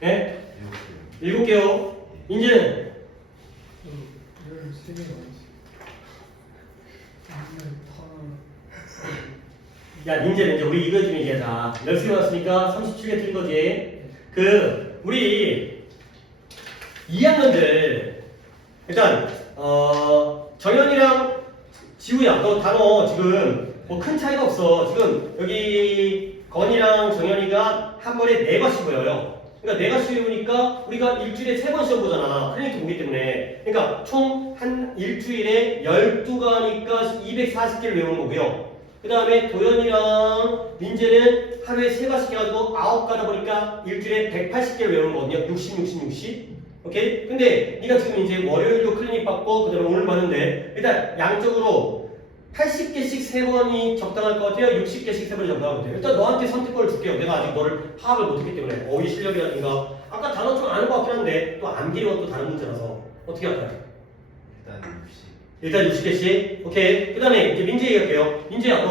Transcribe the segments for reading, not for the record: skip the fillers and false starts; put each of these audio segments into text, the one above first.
네? 7개요. 인제는 13개 나왔어. 야 민재는 이제 우리 이거 좀 얘기하자. 10개 왔으니까 37개 틀린 거지. 우리 2학년들 일단 정현이랑 지우야 너 단어 지금 뭐 큰 차이가 없어. 지금 여기 건이랑 정현이가 한 번에 4과씩 보여요. 그러니까 4과씩 외우니까 우리가 일주일에 3번 시험 보잖아. 클리닉 보기 때문에. 그러니까 총 한 일주일에 12과니까 240개를 외우는 거고요. 그 다음에 도현이랑 민재는 하루에 3과씩 해가지고 9과다 보니까 일주일에 180개를 외우는 거거든요. 60. 오케이? 근데 네가 지금 이제 월요일도 클리닉 받고 그 다음에 오늘 받는데 일단 양적으로 80개씩 3번이 적당할 것 같아요? 60개씩 3번이 적당할 것 같아요? 일단 너한테 선택권을 줄게요. 내가 아직 너를 파악을 못했기 때문에 어휘 실력이라든가 아까 단어 좀 아는 것 같긴 한데 또 암기는 것도 다른 문제라서 어떻게 할까요? 일단 60개씩. 오케이. 그 다음에 이제 민재 얘기할게요. 민재야,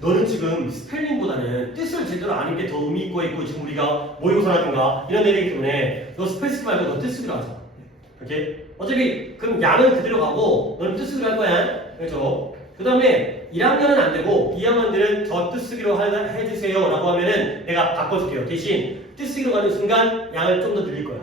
너는 지금 스펠링보다는 뜻을 제대로 아는 게 더 의미 있고 지금 우리가 모의고사라든가 이런 데이기 때문에 너 스펠 쓰지 말고 너 뜻 쓰기로 하자. 오케이? 어차피 그럼 양은 그대로 가고 너는 뜻 쓰기로 할 거야. 그렇죠? 그 다음에 1학년은 안 되고 2학년들은 저 뜻 쓰기로 해주세요 라고 하면은 내가 바꿔줄게요. 대신 뜻 쓰기로 가는 순간 양을 좀 더 늘릴 거야.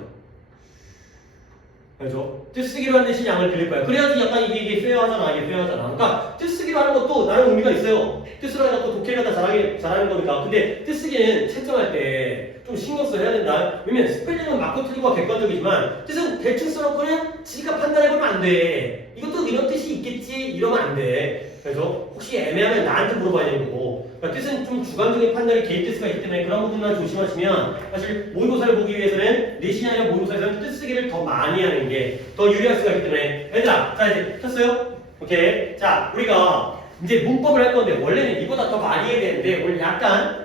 그렇죠? 뜻쓰기로 하는 대신 양을 빌릴 거야. 그래야지 약간 이게 페어하잖아. 이게 페어하잖아. 그러니까 뜻쓰기로 하는 것도 나름 의미가 있어요. 뜻으로 하는 것도 독해를 다 잘하는 거니까. 근데 뜻쓰기는 채점할 때 좀 신경 써야 된다. 왜냐면 스펠링은 맞고 틀리고가 객관적이지만 뜻은 대충 써놓고는 지가 판단해보면 안 돼. 이것도 이런 뜻이 있겠지 이러면 안 돼. 그래서 혹시 애매하면 나한테 물어봐야 되는 거고. 그러니까 뜻은 좀 주관적인 판단이 개입 될 수가 있기 때문에 그런 부분만 조심하시면 사실 모의고사를 보기 위해서는 내신이 아니라 모의고사에서는 뜻쓰기를 더 많이 하는 게 더 유리할 수가 있기 때문에 얘들아 자 이제 켰어요? 오케이. 자 우리가 이제 문법을 할 건데 원래는 이보다 더 많이 해야 되는데 오늘 약간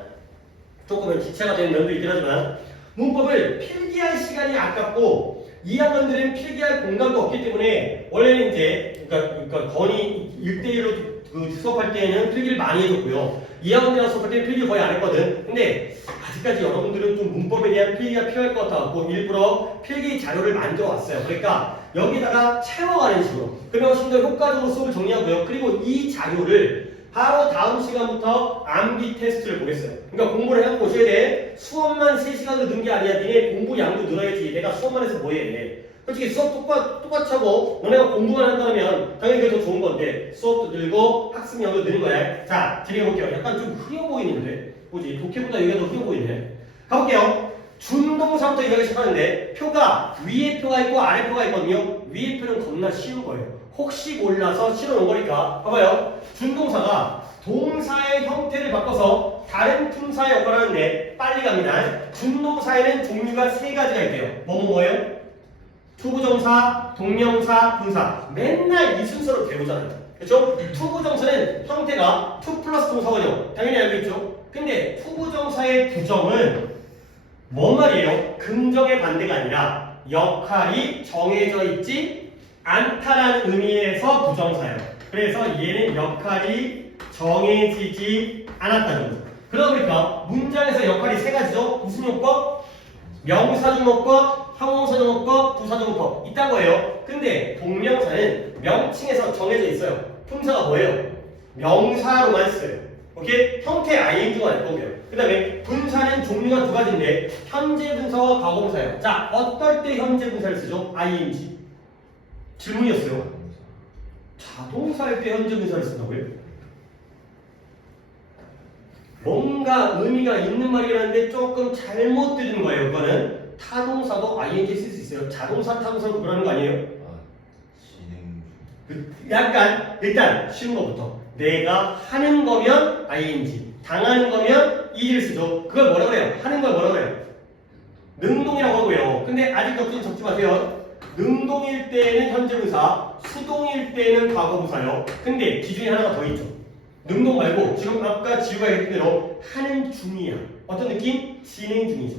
조금은 지체가 되는 면도 있긴 하지만 문법을 필기할 시간이 아깝고 2학년들은 필기할 공간도 없기 때문에 원래는 이제 그러니까 건이 1대1로 그 수업할 때는 필기를 많이 해줬고요. 2학년이랑 수업할 때는 필기를 거의 안 했거든. 근데 아직까지 여러분들은 좀 문법에 대한 필기가 필요할 것 같아갖고 일부러 필기 자료를 만들어 왔어요. 그러니까 여기다가 채워가는 식으로 그러면 훨씬 더 효과적으로 수업을 정리하고요. 그리고 이 자료를 바로 다음 시간부터 암기 테스트를 보겠어요. 그러니까 공부를 해갖고 오셔야 돼. 수업만 3시간으로 는 게 아니야. 니네 공부 양도 늘어야지. 내가 수업만 해서 뭐해. 솔직히 수업 똑같이 하고 너네가 공부만 한다면 당연히 그게 더 좋은 건데 수업도 늘고 학습량도 느는 거야. 자, 진행해볼게요. 약간 좀 흐려 보이는데 뭐지? 독해보다 여기가 더 흐려 보이네. 가볼게요. 준동사부터 이야기 시작하는데 표가 위에 표가 있고 아래 표가 있거든요. 위에 표는 겁나 쉬운 거예요. 혹시 몰라서 실어놓은 거니까 봐봐요. 준동사가 동사의 형태를 바꿔서 다른 품사의 역할을 하는데 빨리 갑니다. 준동사에는 종류가 3가지가 있대요. 뭐예요? 투부정사, 동명사, 분사. 맨날 이 순서로 배우잖아요. 그렇죠? 투부정사는 형태가 투 플러스 동사원형. 당연히 알고 있죠? 근데 투부정사의 부정은 뭔 말이에요? 긍정의 반대가 아니라 역할이 정해져 있지 않다라는 의미에서 부정사예요. 그래서 얘는 역할이 정해지지 않았다는 거죠. 그러다 보니까 문장에서 역할이 3가지죠. 무슨 요법? 명사중어법, 형용사중어법, 부사중어법 있다는 거예요. 근데 동명사는 명칭에서 정해져 있어요. 품사가 뭐예요? 명사로만 써요. 오케이? 형태 ing가 알 거고요. 그 다음에 분사는 종류가 2가지인데 현재 분사와 과거 분사예요. 자, 어떨 때 현재 분사를 쓰죠? ing. 질문이었어요. 자동사일 때 현재 분사를 쓴다고요? 뭔가 의미가 있는 말이긴 한데 조금 잘못 들은 거예요. 이거는 타동사도 ing 쓸 수 있어요. 자동사, 타동사도 그러는 거 아니에요? 약간 일단 쉬운 거부터 내가 하는 거면 ing, 당하는 거면 이를 쓰죠. 그걸 뭐라 그래요? 하는 걸 뭐라 그래요? 능동이라고 하고요. 근데 아직 걱정 적지 마세요. 능동일 때는 현재분사, 수동일 때는 과거분사요. 근데 기준이 하나가 더 있죠. 능동 말고 지금 아까 지우가 얘기한 대로 하는 중이야. 어떤 느낌? 진행 중이죠.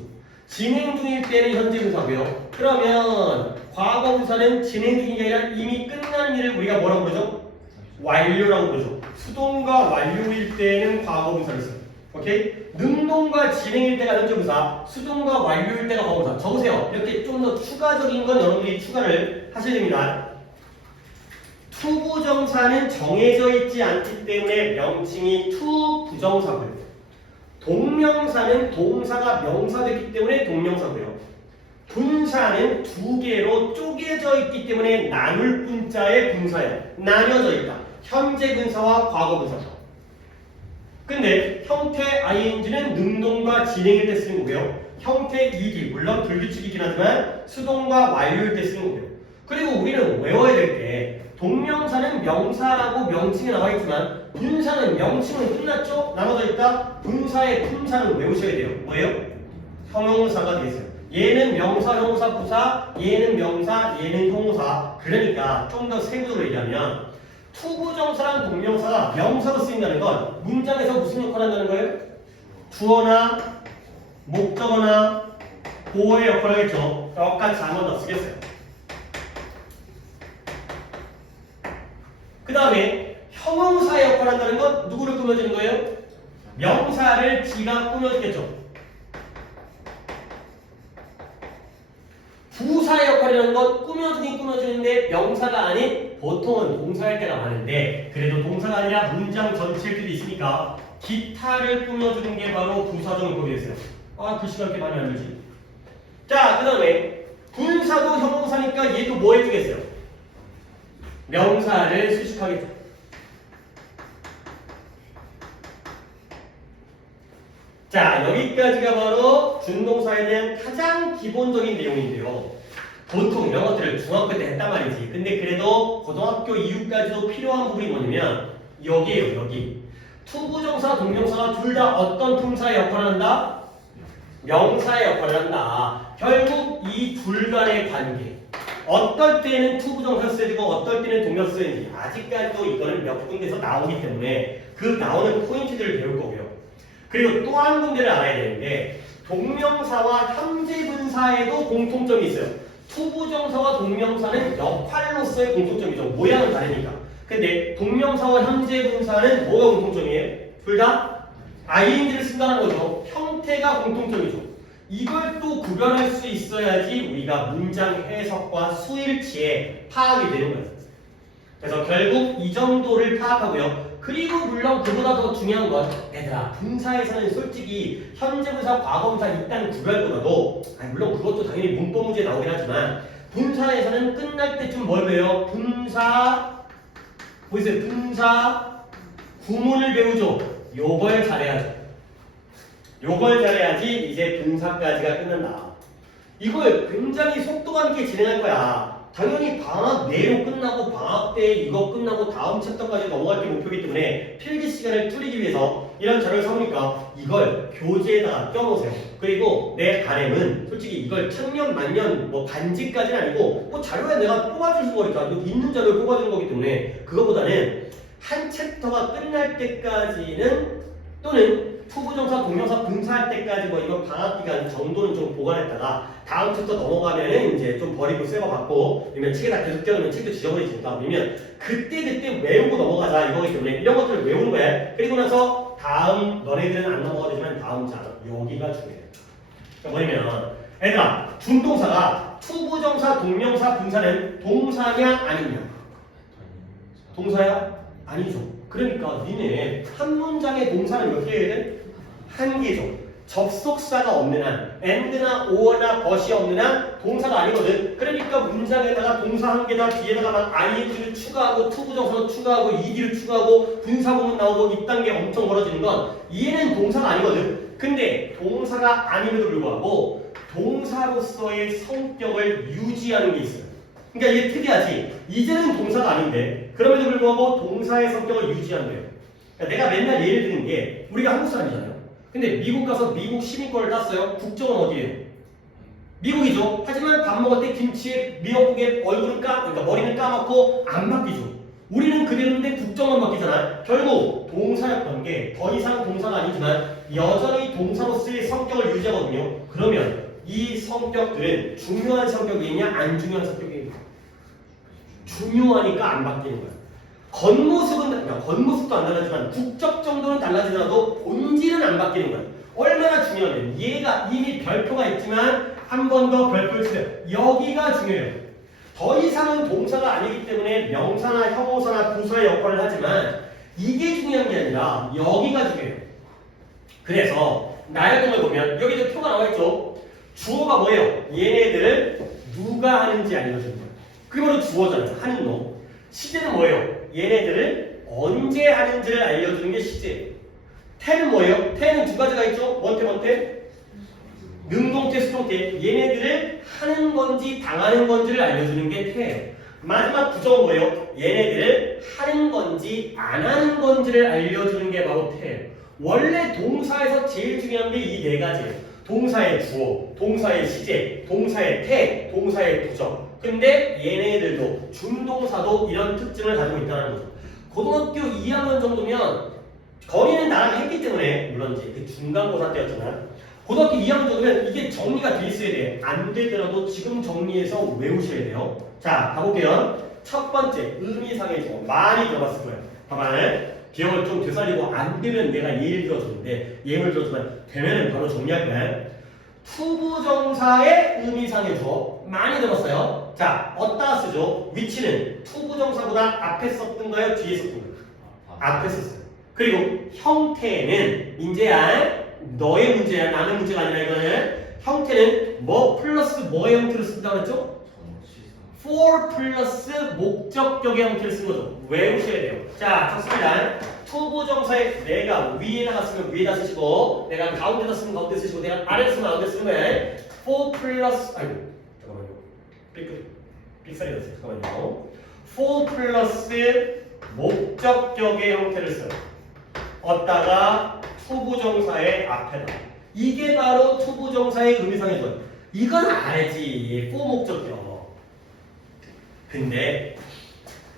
진행 중일 때는 현재분사고요. 그러면 과거분사는 진행 중이 아니라 이미 끝난 일을 우리가 뭐라고 그러죠? 완료라고 그러죠. 수동과 완료일 때는 과거분사를 써요. 오케이? 능동과 진행일 때가 현재분사, 수동과 완료일 때가 과거분사. 적으세요. 이렇게 좀 더 추가적인 건 여러분들이 추가를 하셔야 됩니다. 투부정사는 정해져 있지 않기 때문에 명칭이 투부정사고요. 동명사는 동사가 명사됐기 때문에 동명사고요. 분사는 두 개로 쪼개져 있기 때문에 나눌 분자의 분사예요. 나뉘어져 있다. 현재 분사와 과거 분사. 근데 형태 ing는 능동과 진행일 때 쓰는 거고요. 형태 ed, 물론 불규칙이긴 하지만 수동과 완료일 때 쓰는 거고요. 그리고 우리는 외워야 될 게 동명사는 명사라고 명칭에 나와 있지만 분사는 명칭은 끝났죠? 나눠져 있다. 분사의 품사는 외우셔야 돼요. 뭐예요? 형용사가 되겠어요. 얘는 명사, 형용사, 부사, 얘는 명사, 얘는 형용사. 그러니까 좀 더 세부적으로 얘기하면 투부정사랑 동명사가 명사로 쓰인다는 건 문장에서 무슨 역할을 한다는 거예요? 주어나 목적어나 보어의 역할을 하겠죠. 똑같이 한 번 더 쓰겠어요. 그 다음에 형용사의 역할을 한다는 건 누구를 꾸며주는 거예요? 명사를 지가 꾸며주겠죠. 부사의 역할이라는 건 꾸며주긴 꾸며주는데 명사가 아닌 보통은 동사일 때가 많은데 그래도 동사가 아니라 문장 전체일 때도 있으니까 기타를 꾸며주는 게 바로 부사적 용법이 됐어요. 아, 글씨가 이렇게 많이 안 들지? 자, 그 다음에 분사도 형용사니까 얘도 뭐 해주겠어요? 명사를 수식하겠죠. 자, 여기까지가 바로 준동사에 대한 가장 기본적인 내용인데요. 보통 이런 것들을 중학교 때 했단 말이지. 근데 그래도 고등학교 이후까지도 필요한 부분이 뭐냐면 여기에요, 여기. 투부정사, 동명사가 둘 다 어떤 품사의 역할을 한다? 명사의 역할을 한다. 결국 이 둘 간의 관계. 어떨 때는 투부정사 쓰여지고 어떨 때는 동명사 쓰여지지. 아직까지도 이거는 몇 군데서 나오기 때문에 그 나오는 포인트들을 배울 거고요. 그리고 또 한 군데를 알아야 되는데 동명사와 현재 분사에도 공통점이 있어요. 투부정사와 동명사는 역할로서의 공통점이죠. 모양은 다르니까. 근데 동명사와 현재 분사는 뭐가 공통점이에요? 둘 다 ing를 쓴다는 거죠. 형태가 공통점이죠. 이걸 또 구별할 수 있어야지 우리가 문장 해석과 수일치에 파악이 되는 거예요. 그래서 결국 이 정도를 파악하고요. 그리고 물론 그보다 더 중요한 건 얘들아 분사에서는 솔직히 현재분사, 과거분사 일단 구별보다도 물론 그것도 당연히 문법 문제에 나오긴 하지만 분사에서는 끝날 때쯤 뭘 배워요? 분사 보이세요? 분사 구문을 배우죠. 요걸 잘해야죠. 요걸 잘해야지 이제 분사까지가 끝난다. 이걸 굉장히 속도감 있게 진행할 거야. 당연히 방학 내로 끝나고 방학 때 이거 끝나고 다음 챕터까지 넘어갈 게 목표이기 때문에 필기 시간을 줄이기 위해서 이런 자료를 사오니까 이걸 교재에다가 껴놓으세요. 그리고 내 바람은 솔직히 이걸 천년 만년 뭐 간직까지는 아니고 뭐 자료에 내가 뽑아줄 거니까 있는 자료를 뽑아주는 거기 때문에 그거보다는 한 챕터가 끝날 때까지는 또는 투부정사, 동명사 분사할 때까지 뭐 이거 방학 기간 정도는 좀 보관했다가 다음 챕터 넘어가면은 이제 좀 버리고 새거 받고 아니면 책에다 계속 껴놓으면 책도 지저분해지니까 아니면 그때 외우고 넘어가자 이거기 때문에 이런 것들을 외우는 거야. 그리고 나서 다음 너네들은 안 넘어가도 되지만 다음 장 여기가 중요해요. 그러니까 뭐냐면 얘들아 준동사가 투부정사, 동명사, 분사는 동사냐 아니냐? 동사야? 아니죠. 그러니까 니네 한 문장의 동사는 몇 개여야 돼? 한 개죠. 접속사가 없는 한, and나 or나 but이 없는 한 동사가 아니거든. 그러니까 문장에다가 동사 한 개다 뒤에다가 막 ing를 추가하고 투부정사도 추가하고 ed를 추가하고 분사구문 나오고 이 단계 엄청 벌어지는 건 얘는 동사가 아니거든. 근데 동사가 아님에도 불구하고 동사로서의 성격을 유지하는 게 있어요. 그러니까 이게 특이하지. 이제는 동사가 아닌데 그럼에도 불구하고 동사의 성격을 유지한대요. 그러니까 내가 맨날 예를 드는 게 우리가 한국 사람이잖아요. 근데 미국 가서 미국 시민권을 땄어요. 국적은 어디예요? 미국이죠. 하지만 밥 먹을 때 김치에 미역국에 얼굴은 그러니까 머리는 까맣고 안 바뀌죠. 우리는 그대로인데 국적만 바뀌잖아. 결국 동사였던 게 더 이상 동사가 아니지만 여전히 동사로서의 성격을 유지하거든요. 그러면 이 성격들은 중요한 성격이냐 안 중요한 성격이냐? 중요하니까 안 바뀌는 거야. 겉모습도 안 달라지만 국적 정도는 달라지더라도 본질은 안 바뀌는 거야. 얼마나 중요하면 얘가 이미 별표가 있지만 한 번 더 별표를 치세요. 여기가 중요해요. 더 이상은 동사가 아니기 때문에 명사나 형용사나 부사의 역할을 하지만 이게 중요한 게 아니라 여기가 중요해요. 그래서 나열동을 보면 여기도 표가 나와 있죠. 주어가 뭐예요? 얘네들을 누가 하는지 알려주는 거예요. 그게 바로 주어잖아요. 하는 놈. 시제는 뭐예요? 얘네들을 언제 하는지를 알려주는 게 시제예요. 태는 뭐예요? 태는 두 가지가 있죠. 뭔태? 능동태, 수동태. 얘네들을 하는 건지 당하는 건지를 알려주는 게 태예요. 마지막 부정은 뭐예요? 얘네들을 하는 건지 안 하는 건지를 알려주는 게 바로 태예요. 원래 동사에서 제일 중요한 게 이 네 가지예요. 동사의 주어, 동사의 시제, 동사의 태, 동사의 부정. 근데 얘네들도 준동사도 이런 특징을 가지고 있다는 거죠. 고등학교 2학년 정도면 거리는 나랑 했기 때문에 물론 이제 그 중간고사 때였지만 고등학교 2학년 정도면 이게 정리가 돼 있어야 돼요. 안 되더라도 지금 정리해서 외우셔야 돼요. 자, 가볼게요. 첫 번째, 의미상의 주어. 많이 들어봤을 거예요. 봐봐요. 기억을 좀 되살리고 안 되면 내가 예를 들어주는데 예를 들어주면 되면은 바로 정리할 거예요. 투부정사의 의미상의 주어. 많이 들었어요. 자, 어디다 쓰죠? 위치는 투부정사보다 앞에 썼던가요? 뒤에 썼던가요? 앞에 썼어요. 그리고 형태는 이제야 너의 문제야, 남의 문제가 아니라 이거는 형태는 뭐 플러스 뭐의 형태로 쓴다고 했죠? for 플러스 목적격의 형태를 쓴 거죠. 외우셔야 돼요. 자, 좋습니다. 투부정사에 내가 위에다가 쓰면 위에다 쓰시고 내가 가운데다 쓰면 가운데 쓰시고 내가 아래다 쓰면 아래다 쓰는 거예요. for 플러스 잠깐만요. 삑사리 났어요. 잠깐만요. for 플러스 목적격의 형태를 써요. 어디다가 투부정사의 앞에다. 이게 바로 투부정사의 의미상의 주어. 이건 알지. for 목적격. 근데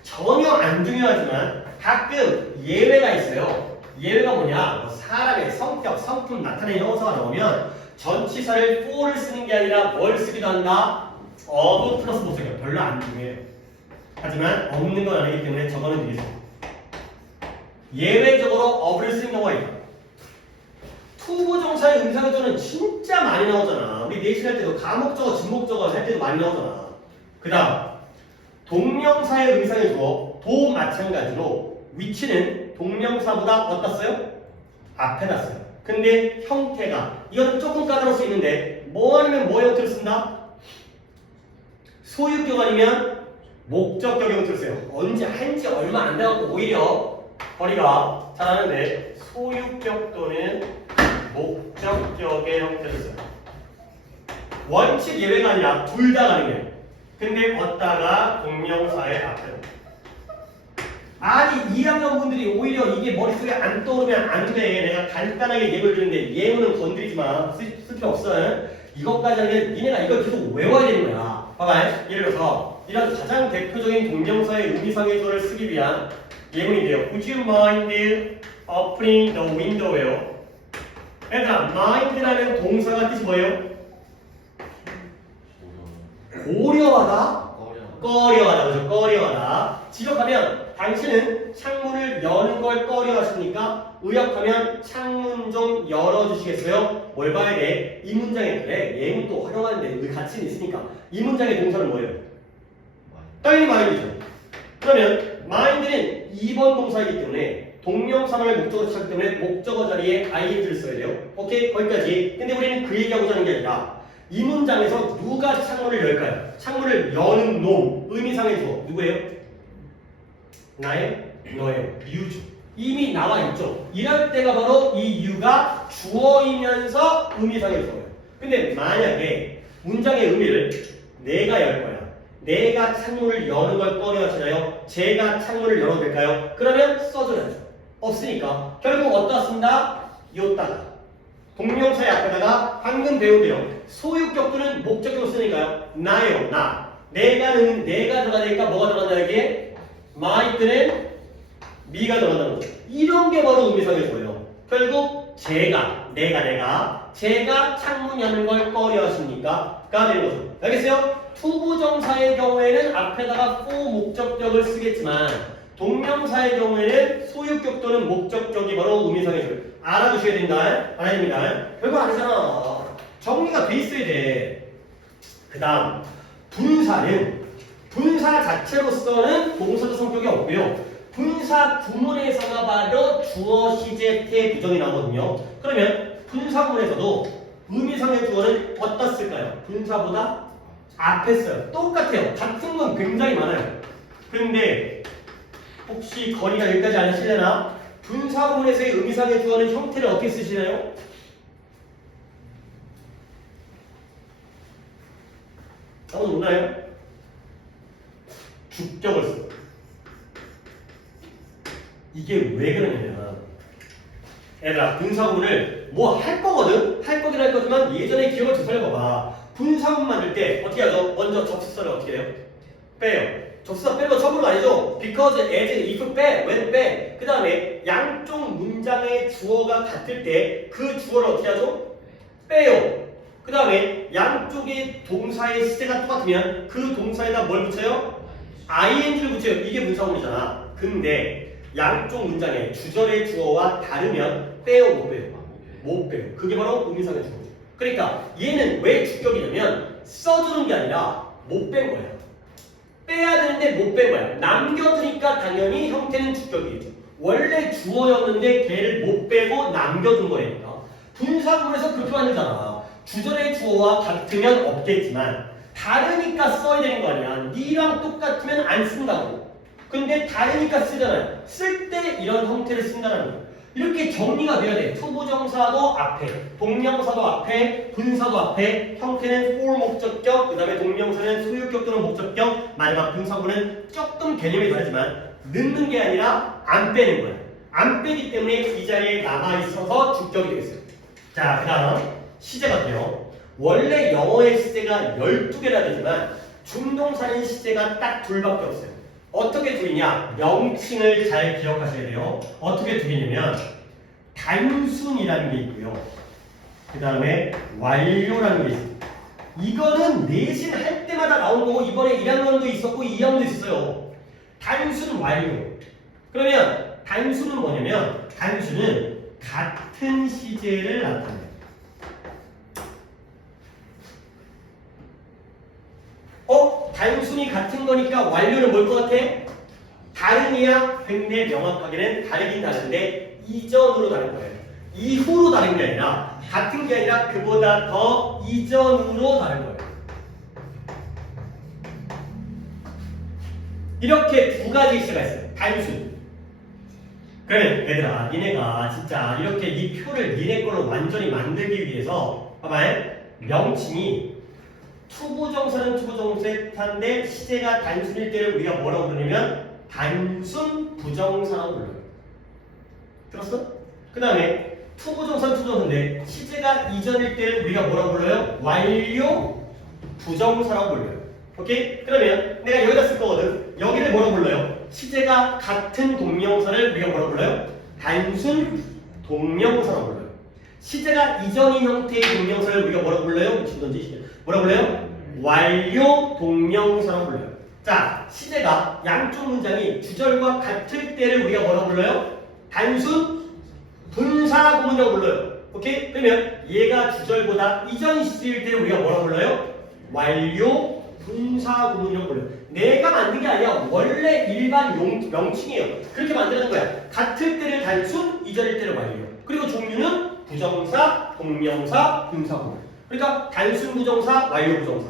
전혀 안 중요하지만 가끔 예외가 있어요. 예외가 뭐냐? 사람의 성격, 성품 나타내는 형용사가 나오면 전치사를 for를 쓰는 게 아니라 뭘 쓰기도 한다? of 플러스 목적격. 별로 안 중요해요. 하지만 없는 건 아니기 때문에 적어는 드리겠습니다. 예외적으로 of를 쓰는 경우가 있다. 투부정사의 의미상의주어는 진짜 많이 나오잖아. 우리 내신 할 때도 가목적어, 진목적어 할 때도 많이 나오잖아. 그 다음 동명사의 의미상의 주어 도 마찬가지로 위치는 동명사보다 어디다 써요? 앞에다 써요. 근데 형태가 이건 조금 까다로울 수 있는데 뭐 아니면 뭐 형태를 쓴다? 소유격 아니면 목적격 형태를 써요. 언제 한지 얼마 안 돼갖고 오히려 거리가 잘하는데 소유격 또는 목적격의 형태를 써요. 원칙 예외가 아니라 둘 다 가능해요. 근데 걷다가 동명사의 앞에. 아니 2학년 분들이 오히려 이게 머릿속에 안 떠오르면 안 돼. 내가 간단하게 예를 드는데 예문은 건드리지 마. 쓸 필요 없어. 이것까지 하면 니네가 이걸 계속 외워야 되는 거야. 봐봐. 예를 들어서 이런 가장 대표적인 동명사의 의미상의 주어를 쓰기 위한 예문인데요. Would you mind opening the window요? 얘들아, mind라는 동사가 뜻이 뭐예요? 고려하다? 꺼려하다. 그죠? 꺼려하다. 지적하면 당신은 창문을 여는 걸 꺼려하십니까? 의역하면 창문 좀 열어주시겠어요? 뭘 봐야 돼? 이 문장에 그래. 예문 또 활용하는데 가치는 있으니까. 이 문장의 동사는 뭐예요? 당연히 mind이죠. 그러면 mind는 2번 동사이기 때문에 동명사를 목적어로 찾기 때문에 목적어 자리에 ing를 써야 돼요. 오케이? 거기까지. 근데 우리는 그 얘기하고자 하는 게 아니라 이 문장에서 누가 창문을 열까요? 창문을 여는 놈, 의미상의 주어 누구예요? 나의, 너예요. 유죠. 이미 나와 있죠. 이럴 때가 바로 이 유가 주어이면서 의미상의 주어예요. 근데 만약에 문장의 의미를 내가 열 거야. 내가 창문을 여는 걸 꺼려하시나요? 제가 창문을 열어도 될까요? 그러면 써줘야죠. 없으니까 결국 어디다 쓴다? 요따가. 동명사의 앞에다가 방금 배운 대로 소유격들은 목적격으로 쓰니까요. 나요, 나. 내가 들어가니까 뭐가 들어간다는 게 my 또는 me가 들어간다는 거죠. 이런 게 바로 의미상의 주어예요. 결국 제가 창문 여는 걸 꺼려하십니까? 가 되는 거죠. 알겠어요? 투부정사의 경우에는 앞에다가 for 목적격을 쓰겠지만 동명사의 경우에는 소유격 또는 목적격이 바로 의미상의 줄. 알아두셔야 된다. 알아야 됩니다. 별거 아니잖아. 정리가 돼 있어야 돼. 그 다음 분사는 분사 자체로서는 동사적 성격이 없고요. 분사 구문에서가 바로 주어, 시제, 태, 부정이 나오거든요. 그러면 분사 구문에서도 의미상의 주어는 어디다 쓸까요? 분사보다 앞에 써요. 똑같아요. 같은 건 굉장히 많아요. 그런데 혹시 건의가 여기까지 안 하시려나? 분사 구문에서의 의미상의 주어는 형태를 어떻게 쓰시나요? 아무도 몰라요? 주격을 써요. 이게 왜 그러냐면 얘들아 분사구문을 뭐 할 거거든? 할 거긴 할 거지만 예전에 기억을 되살려봐봐. 분사구문 만들 때 어떻게 하죠? 먼저 접수사를 어떻게 해요? 빼요. 접수사 빼는 거 처음으로 아니죠? because, as, if 빼, when 빼. 그 다음에 양쪽 문장의 주어가 같을 때 그 주어를 어떻게 하죠? 빼요. 그 다음에 양쪽의 동사의 시제가 똑같으면 그 동사에다 뭘 붙여요? ing를 붙여요. 이게 분사구문이잖아. 근데 양쪽 문장의 주절의 주어와 다르면 빼요, 못 빼요? 못 빼요. 그게 바로 의미상의 주어죠. 그러니까 얘는 왜 주격이냐면 써주는 게 아니라 못 뺀 거야. 빼야 되는데 못 뺀 거야. 남겨두니까 당연히 형태는 주격이겠죠. 원래 주어였는데 걔를 못 빼고 남겨둔 거니까. 분사구문에서 그렇게 만들잖아. 주절의 주어와 같으면 없겠지만 다르니까 써야 되는 거 아니야. 니랑 똑같으면 안 쓴다고. 근데 다르니까 쓰잖아요. 쓸 때 이런 형태를 쓴다는 거예요. 이렇게 정리가 돼야 돼. 투부정사도 앞에, 동명사도 앞에, 분사도 앞에, 형태는 for 목적격, 그 다음에 동명사는 소유격 또는 목적격, 마지막 분사구는 조금 개념이 다르지만 넣는 게 아니라 안 빼는 거야. 안 빼기 때문에 이 자리에 남아있어서 주격이 되겠어요. 자, 그 다음 시제가 돼요. 원래 영어의 시제가 12개나 되지만 중동사는 시제가 딱 둘밖에 없어요. 어떻게 둘이냐? 명칭을 잘 기억하셔야 돼요. 어떻게 둘이냐면 단순이라는 게 있고요. 그 다음에 완료라는 게 있어요. 이거는 내신 할 때마다 나오는 거고 이번에 1학년도 있었고 2학년도 있었어요. 단순 완료. 그러면 단순은 뭐냐면 단순은 같은 시제를 나타내요. 단순히 같은 거니까 완료는 뭘 것 같아? 다른이야? 근데 명확하게는 다르긴 다른데 이전으로 다른 거예요. 이후로 다른 게 아니라 같은 게 아니라 그보다 더 이전으로 다른 거예요. 이렇게 두 가지 시제가 있어요. 단순. 그래 얘들아 니네가 진짜 이렇게 이 표를 니네 걸로 완전히 만들기 위해서 봐봐요. 명칭이 투부정사는 투부정사의 탄데 시제가 단순일 때를 우리가 뭐라고 부르냐면 단순 부정사라고 불러요. 들었어? 그 다음에 투부정사는 투부정사인데 시제가 이전일 때를 우리가 뭐라고 불러요? 완료 부정사라고 불러요. 오케이? 그러면 내가 여기다 쓸 거거든. 여기를 뭐라고 불러요? 시제가 같은 동명사를 우리가 뭐라고 불러요? 단순 동명사라고 불러요. 시제가 이전인 형태의 동명사를 우리가 뭐라고 불러요? 미친던지 뭐라고 불러요? 완료 동명사라고 불러요. 자, 시제가 양쪽 문장이 주절과 같을 때를 우리가 뭐라고 불러요? 단순 분사 구문이라고 불러요. 오케이? 그러면 얘가 주절보다 이전 시제일 때를 우리가 뭐라고 불러요? 완료 분사 구문이라고 불러요. 내가 만든 게 아니야. 원래 일반 명칭이에요. 그렇게 만드는 거야. 같을 때를 단순, 이전일 때를 완료. 그리고 종류는 부정사, 동명사, 분사 구문. 그러니까 단순 부정사, 완료 부정사.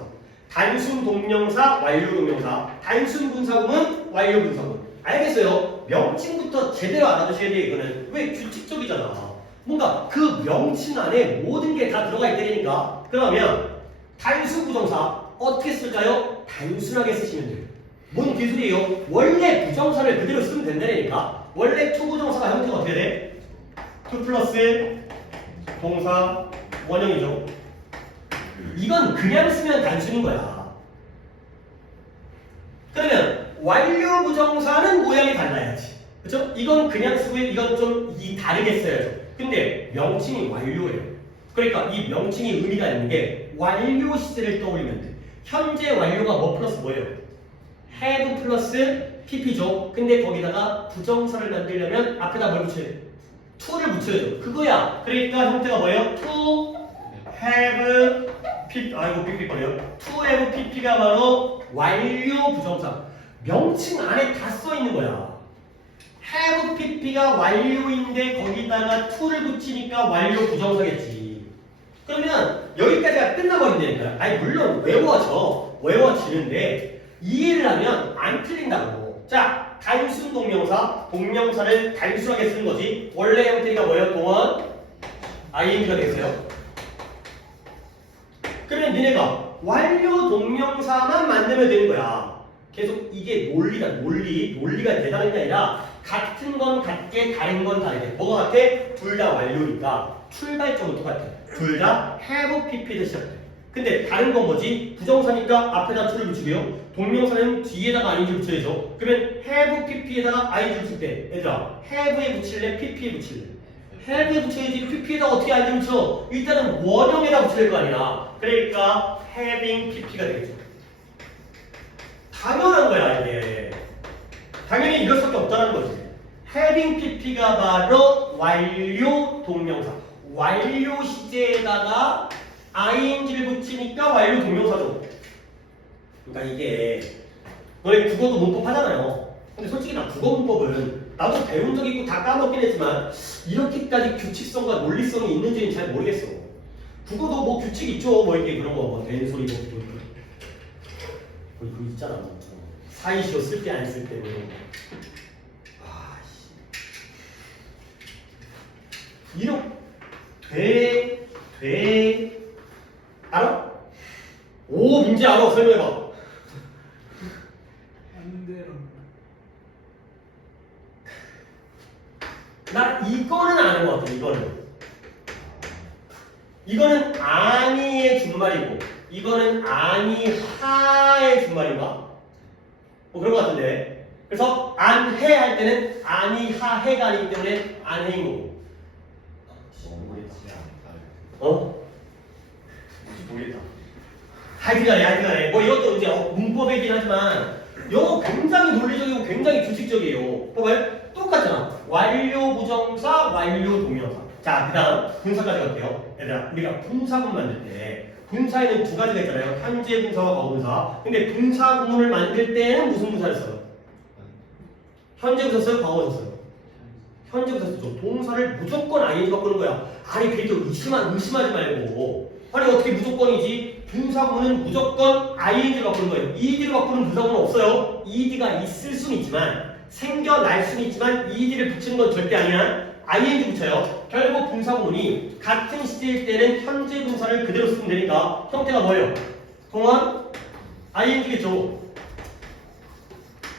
단순 동명사, 완료 동명사. 단순 분사구문, 완료 분사구문. 알겠어요? 명칭부터 제대로 알아두셔야 돼. 이거는 왜 규칙적이잖아. 뭔가 그 명칭 안에 모든 게 다 들어가 있다니까. 그러면 단순 부정사 어떻게 쓸까요? 단순하게 쓰시면 돼요. 뭔 기술이에요? 원래 부정사를 그대로 쓰면 된다니까. 원래 투부정사가 형태가 어떻게 돼? 투 플러스 동사 원형이죠. 이건 그냥 쓰면 단순인 거야. 그러면 완료 부정사는 모양이 달라야지. 그렇죠? 이건 그냥 쓰고 이건 좀 다르게 써야죠. 근데 명칭이 완료예요. 그러니까 이 명칭이 의미가 있는 게 완료 시제를 떠올리면 돼. 현재 완료가 뭐 플러스 뭐예요? have 플러스 pp죠. 근데 거기다가 부정사를 만들려면 앞에다 뭘 붙여야 돼? to를 붙여야죠. 그거야. 그러니까 형태가 뭐예요? to have pp, 아이고 삐삐거려요. to have pp가 바로 완료 부정사. 명칭 안에 다 써 있는 거야. have pp가 완료인데 거기다가 to를 붙이니까 완료 부정사겠지. 그러면 여기까지가 끝나버린다니까요. 아니 물론 외워지는데 이해를 하면 안 틀린다고. 자, 단순 동명사, 동명사를 단순하게 쓰는 거지. 원래 형태가 뭐예요? 동원 ing가 되겠어요. 그러면 니네가 완료 동명사만 만들면 되는 거야. 계속 이게 논리가 대단한 게 아니라 같은 건 같게 다른 건 다르게. 뭐가 같아? 둘 다 완료니까 출발점은 똑같아. 둘 다 have pp에서 시작해. 근데 다른 건 뭐지? 부정사니까 앞에다 to를 붙이고요. 동명사는 뒤에다가 ing를 붙여야죠. 그러면 have pp에다가 ing를 붙일 때 얘들아 have에 붙일래? pp에 붙일래? have에 붙여야지. pp에다가 어떻게 ing를 붙여? 일단은 원형에다 붙여야 될 거 아니야. 그러니까 having pp가 되겠죠. 당연한 거야 이게. 당연히 이럴 수밖에 없다는 거지. having pp가 바로 완료 동명사. 완료 시제에다가 ing를 붙이니까 완료 동명사죠. 그러니까 이게 너네 국어도 문법 하잖아요. 근데 솔직히 나 국어 문법은 나도 배운 적 있고 다 까먹긴 했지만 이렇게까지 규칙성과 논리성이 있는지는 잘 모르겠어. 국어도 뭐 규칙 있죠. 뭐 이렇게 그런 거 뭐 된 소리 뭐 그거 있잖아. 사이시오 쓸 때 안 쓸 때 뭐 이런 거. 이런 알아? 오 민지 알아. 설명해봐. 나 이거는 아는 것 같아. 이거는 아니의 준말이고 이거는 아니하의 준말인가? 뭐 그런 것 같은데. 그래서 안해 할 때는 아니하해가 아니기 때문에 안해인 거고. 모르겠다. 하여튼간에 뭐 이것도 이제 문법이긴 하지만 영어 굉장히 논리적이고 굉장히 규칙적이에요. 봐봐요. 똑같잖아. 완료 부정사, 완료 동명사. 자, 그 다음 분사까지 갈게요. 얘들아, 우리가 분사문 만들 때 분사에는 두 가지가 있잖아요. 현재 분사와 과거 분사. 근데 분사 구문을 만들 때는 무슨 분사를 써요? 현재 분사 써요? 과거 분사 써요? 현재 분사 쓰죠. 동사를 무조건 ing 바꾸는 거야. 아니 그래도 의심하지 말고. 아니 어떻게 무조건이지? 분사구문은 무조건 ing를 바꾸는 거예요. ed를 바꾸는 분사구문은 없어요. ed가 있을 수는 있지만 생겨날 수는 있지만 ed를 붙이는 건 절대 아니야. ing 붙여요. 결국 분사구문이 같은 시제일 때는 현재 분사를 그대로 쓰면 되니까 형태가 뭐예요? 동원 ing겠죠.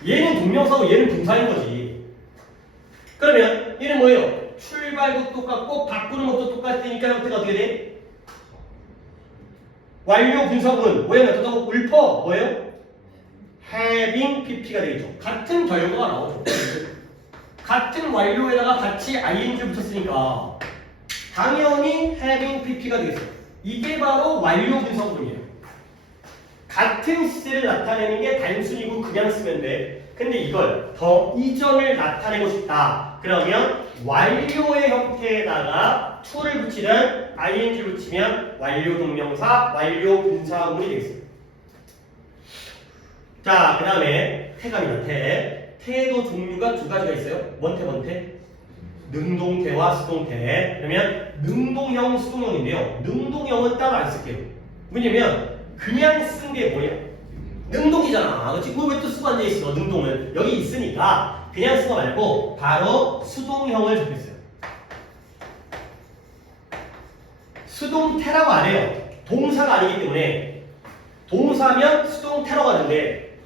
얘는 동명사고 얘는 분사인 거지. 그러면 얘는 뭐예요? 출발도 똑같고 바꾸는 것도 똑같으니까 형태가 어떻게 돼? 완료 분사구문 모양이 어떻다고? 읊어 뭐예요? having pp가 되겠죠. 같은 결과가 나오죠. 같은 완료에다가 같이 ing를 붙였으니까 당연히 having pp가 되겠어요. 이게 바로 완료 분사구문이에요. 같은 시제를 나타내는 게 단순이고 그냥 쓰면 돼. 근데 이걸 더 이전을 나타내고 싶다. 그러면 완료의 형태에다가 to를 붙이든 ing를 붙이면 완료 동명사, 완료 분사구문이 되겠습니다. 자, 그 다음에 태갑니다. 태도 종류가 두 가지가 있어요. 뭔태? 능동태와 수동태. 그러면 능동형, 수동형인데요. 능동형은 따로 안 쓸게요. 왜냐면 그냥 쓴 게 뭐냐? 능동이잖아. 그렇지? 그거 왜 또 쓰고 앉아있어? 능동은 여기 있으니까 그냥 쓴 거 말고 바로 수동형을 적겠어요. 수동태라고 안 해요. 동사가 아니기 때문에. 동사면 수동태라고 하는데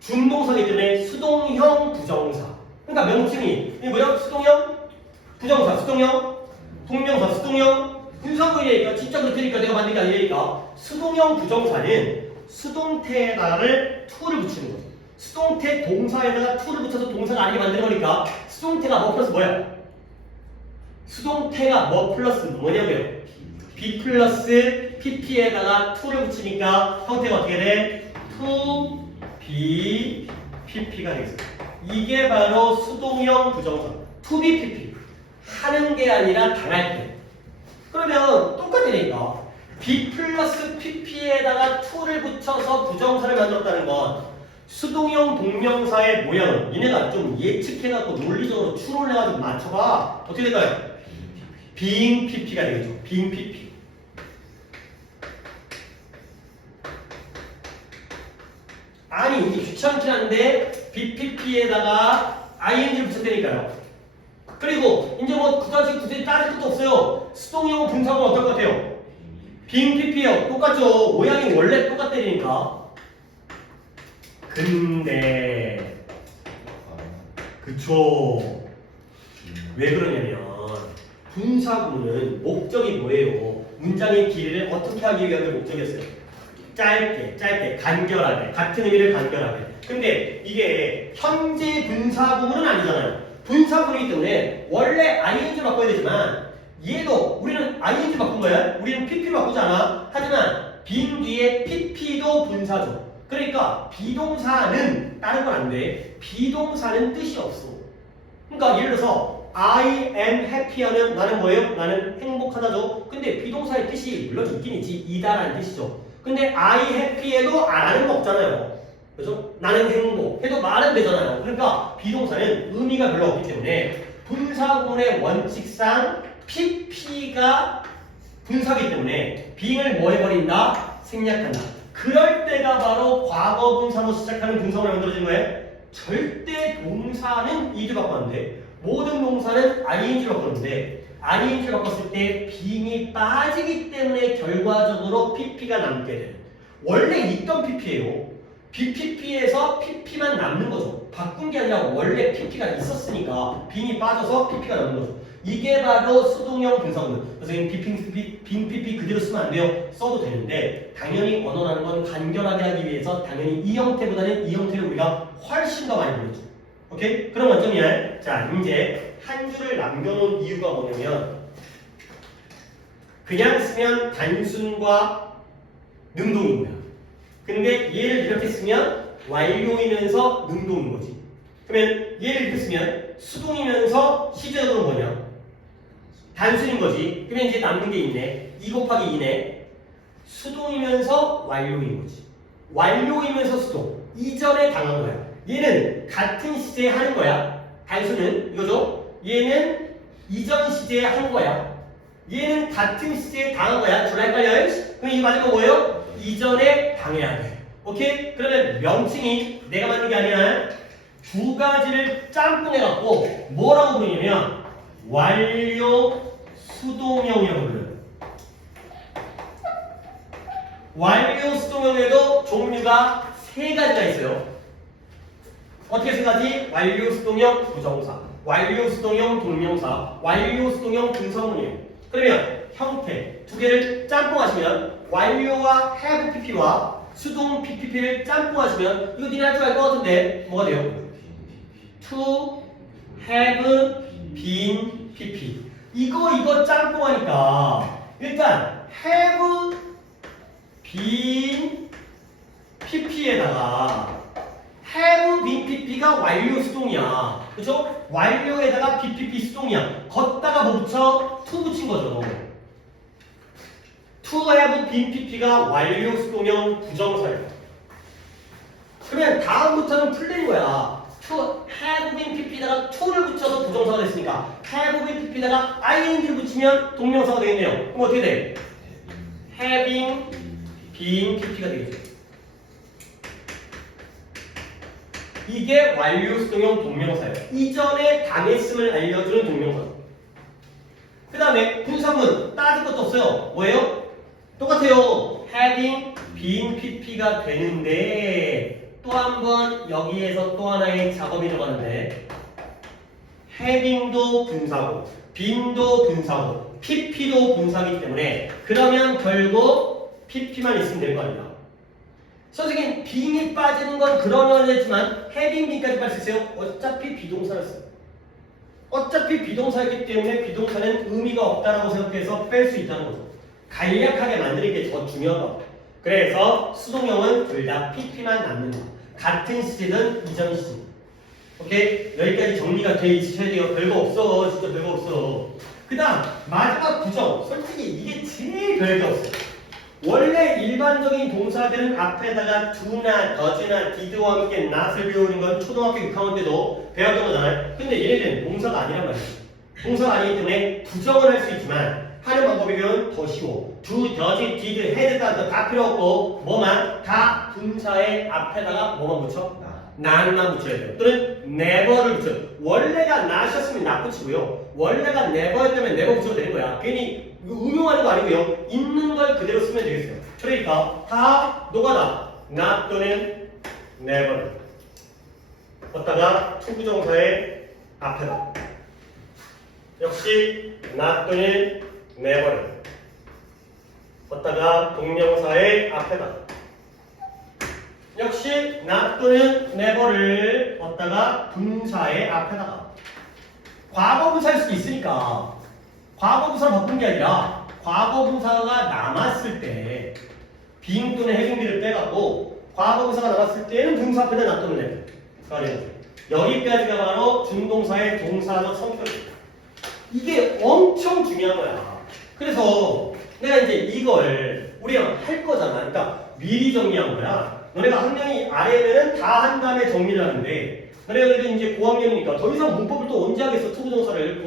준동사이기 때문에 수동형 부정사. 그러니까 명칭이 이게 뭐야? 수동형 부정사, 수동형 동명사, 수동형 분사구이니까 진짜 그렇다니까 내가 만든 게 아니니까. 수동형 부정사는 수동태에다가를 to를 붙이는 거죠. 수동태 동사에다가 to를 붙여서 동사가 아니게 만드는 거니까 수동태가 뭐 플러스 뭐야? 수동태가 뭐 플러스 뭐냐고요? B 플러스 pp에다가 to를 붙이니까 형태가 어떻게 돼? to, b, pp가 되겠습니다. 이게 바로 수동형 부정사. to be pp. 하는 게 아니라 당할 때. 그러면 똑같으니까 be 플러스 pp에다가 to를 붙여서 부정사를 만들었다는 건 수동형 동명사의 모양은 니네가 좀 예측해갖고 논리적으로 추론을 해가지고 맞춰봐. 어떻게 될까요? being pp가 되겠죠. being pp. 아니 이게 귀찮긴 한데 BPP에다가 ing를 붙였다니까요. 그리고 이제 뭐 그다지 굳이 따질 것도 없어요. 수동형 분사가 어떨 것 같아요? being PP예요. 똑같죠. 모양이 원래 똑같다니까. 근데 그쵸. 왜 그러냐면 분사구문은 목적이 뭐예요? 문장의 길이를 어떻게 하기 위한 목적이었어요. 짧게 간결하게 같은 의미를 간결하게. 근데 이게 현재 분사구문은 아니잖아요. 분사구문이기 때문에 원래 ing 바꿔야 되지만 얘도 우리는 ing 바꾼 거야. 우리는 pp로 바꾸지 않아. 하지만 being 뒤에 pp도 분사죠. 그러니까 비동사는 다른 건 안 돼. 비동사는 뜻이 없어. 그러니까 예를 들어서 I am happy 하면 나는 뭐예요? 나는 행복하다죠. 근데 비동사의 뜻이 물론 있긴 있지. 이다라는 뜻이죠. 근데 I happy에도 안하는 거 없잖아요. 그래서 나는 행복 해도 말은 되잖아요. 그러니까 비동사는 의미가 별로 없기 때문에 분사구문의 원칙상 pp가 분사기 때문에 being을 뭐 해버린다? 생략한다. 그럴 때가 바로 과거 분사로 시작하는 분사구문이 만들어지는 거예요. 절대 동사는 이주 바꿨는데 모든 동사는 ing로 바꿨는데 ing를 바꿨을 때 being이 빠지기 때문에 결과적으로 pp가 남게 돼요. 원래 있던 pp예요. BPP에서 pp만 남는 거죠. 바꾼 게 아니라 원래 pp가 있었으니까 being이 빠져서 pp가 남는 거죠. 이게 바로 수동형 분사구문. 그래서 being pp 그대로 쓰면 안 돼요. 써도 되는데 당연히 언어라는 건 간결하게 하기 위해서 당연히 이 형태보다는 이 형태를 우리가 훨씬 더 많이 부르죠. 오케이? 그럼 원점이야. 자, 이제 한 줄을 남겨놓은 이유가 뭐냐면 그냥 쓰면 단순과 능동인 거야. 근데 얘를 이렇게 쓰면 완료이면서 능동인 거지. 그러면 얘를 이렇게 쓰면 수동이면서 시제적으로 뭐냐? 단순인 거지. 그러면 이제 남는 게 있네. 2 곱하기 2네. 수동이면서 완료인 거지. 완료이면서 수동. 이전에 당한 거야. 얘는 같은 시제에 하는 거야. 단수는 이거죠. 얘는 이전 시제에 한 거야. 얘는 같은 시제에 당한 거야. 둘 다 헷갈려요? 그럼 이거 맞은 거 뭐예요? 이전에 당해야 돼. 오케이? 그러면 명칭이 내가 만든 게 아니라 두 가지를 짬뽕해갖고 뭐라고 부르냐면 완료 수동형이라고 불러요. 완료 수동형에도 종류가 세 가지가 있어요. 어떻게 세 가지? 완료 수동형 부정사, 완료 수동형 동명사, 완료 수동형 분사문이에요. 그러면 형태 두 개를 짬뽕하시면 완료와 have pp와 수동 pp를 짬뽕하시면 이거 니네 할 줄 알 것 같은데 뭐가 돼요? to have been pp. 이거 짬뽕하니까 일단 have been pp에다가 have been pp가 완료 수동이야. 그죠? 완료에다가 bpp 수동이야. 걷다가 뭐 붙여? to 붙인 거죠. to have been pp가 완료 수동형 부정사예요. 그러면 다음부터는 풀린 거야. to have been pp에다가 to를 붙여서 부정사가 됐으니까 have been pp에다가 ing를 붙이면 동명사가 되겠네요. 그럼 어떻게 돼? having been pp가 되겠죠. 이게 완료 수동형 동명사예요. 이전에 당했음을 알려주는 동명사. 그 다음에 분사문 따질 것도 없어요. 뭐예요? 똑같아요. having been pp가 되는데 또 한 번 여기에서 또 하나의 작업이 들어가는데 having도 분사고 being도 분사고 pp도 분사이기 때문에 그러면 결국 pp만 있으면 될 거 아니야. 선생님 being이 빠지는 건 그러면 되지만 having being까지 빠질 수 있어요? 어차피 비동사를 써요. 어차피 비동사이기 때문에 비동사는 의미가 없다라고 생각해서 뺄 수 있다는 거죠. 간략하게 만드는 게 더 중요하다. 그래서 수동형은 둘 다 pp만 남는다. 같은 시제든 이전 시제. 오케이? 여기까지 정리가 돼 있으셔야 돼요. 별거 없어. 진짜 별거 없어. 그 다음 마지막 부정. 솔직히 이게 제일 별게 없어. 원래 일반적인 동사들은 앞에다가 do나 does나 did와 함께 not을 배우는 건 초등학교 6학년 때도 배웠던 거잖아요. 근데 얘네들은 동사가 아니란 말이야. 동사가 아니기 때문에 부정을 할 수 있지만 하는 방법이면 더 쉬워. do, does, did, had 다 필요 없고 뭐만 다 분사의 앞에다가 뭐만 붙여? not만 붙여야 돼요. 또는 never를 붙여요. 원래가 not이었으면 not 붙이고요. 원래가 never였다면 never 붙여도 되는 거야. 괜히 응용하는 거 아니고요. 있는 걸 그대로 쓰면 되겠어요. 그러니까 다 노가다 not 또는 never를 걷다가 투부정사의 앞에다 역시 not 또는 never를 걷다가 동명사의 앞에다 역시 not 또는 never를 걷다가 분사의 앞에다가 과거분사일 수도 있으니까 과거분사를 바꾼 게 아니라 과거분사가 남았을 때 being 또는 having들을 빼갖고 과거분사가 남았을 때는 분사 앞에다 not 또는 never 여기까지가 바로 준동사의 동사적 성격입니다. 이게 엄청 중요한 거야. 그래서 내가 이제 이걸 우리가 할 거잖아. 그러니까 미리 정리한 거야. 너네가 학년이 아래면은 다 한 다음에 정리를 하는데 너네가 그래도 이제 고학년이니까 더 이상 문법을 또 언제 하겠어. 투부정사를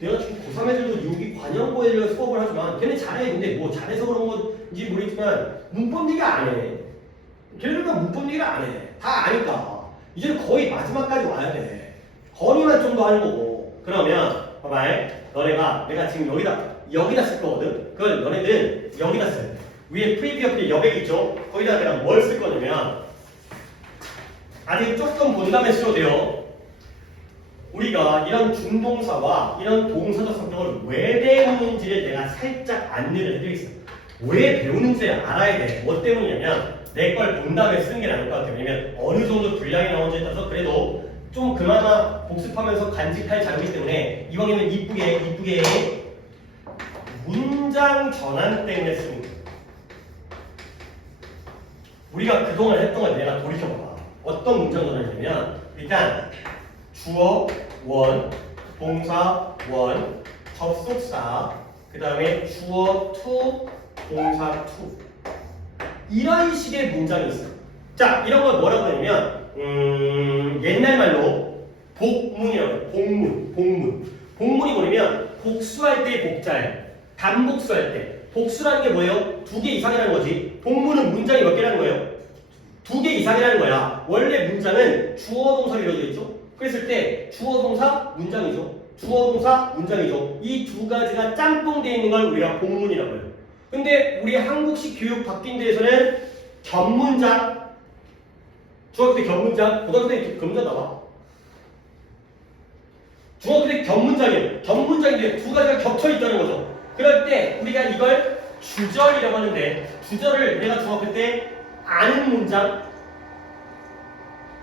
내가 지금 고3 애들도 여기 관영고에 수업을 하지만 걔네 잘해. 근데 뭐 잘해서 그런 건지 모르겠지만 문법 얘기 안 해. 걔네들은 문법 얘기를 안 해. 다 아니까. 이제는 거의 마지막까지 와야 돼. 거리만 좀 더 하는 거고. 그러면 봐봐. 너네가 내가 지금 여기다 쓸 거거든. 그걸 너네들은 여기다 써야 돼. 위에 프리비어필 여백 있죠? 거기다 내가 뭘 쓸 거냐면 아직 조금 본 다음에 쓰셔도 돼요. 우리가 이런 준동사와 이런 동사적 성격을 왜 배우는지를 내가 살짝 안내를 해드리겠습니다. 왜 배우는지를 알아야 돼. 뭐 때문이냐면 내 걸 본 다음에 쓰는 게 나을 것 같아요. 왜냐면 어느 정도 분량이 나오는지에 따라서 그래도 좀 그나마 복습하면서 간직할 자료이기 때문에 이왕이면 이쁘게 문장 전환 때문에 쓰는 거예요. 우리가 그동안 했던 걸 내가 돌이켜봐봐. 어떤 문장 전환이냐면 일단 주어 원, 동사 원, 접속사, 그 다음에 주어 투, 동사 투 이런 식의 문장이 있어요. 자, 이런 걸 뭐라고 하냐면 옛날 말로 복문이라고 해요. 복문이 뭐냐면 복수할 때 복자예요. 단복수할 때 복수라는 게 뭐예요? 2개 이상이라는 거지. 복문은 문장이 몇 개라는 거예요? 2개 이상이라는 거야. 원래 문장은 주어 동사로 이루어져 있죠. 그랬을 때 주어 동사 문장이죠. 주어 동사 문장이죠. 이 두 가지가 짬뽕되어 있는 걸 우리가 복문이라고 해요. 근데 우리 한국식 교육 바뀐 데에서는 견문장 중학교 때 견문장, 고등학교 때 견문장 나와. 중학교 때 견문장이에요. 견문장인데 두 가지가 겹쳐 있다는 거죠. 그럴 때 우리가 이걸 주절이라고 하는데 주절을 내가 중학교 때 아는 문장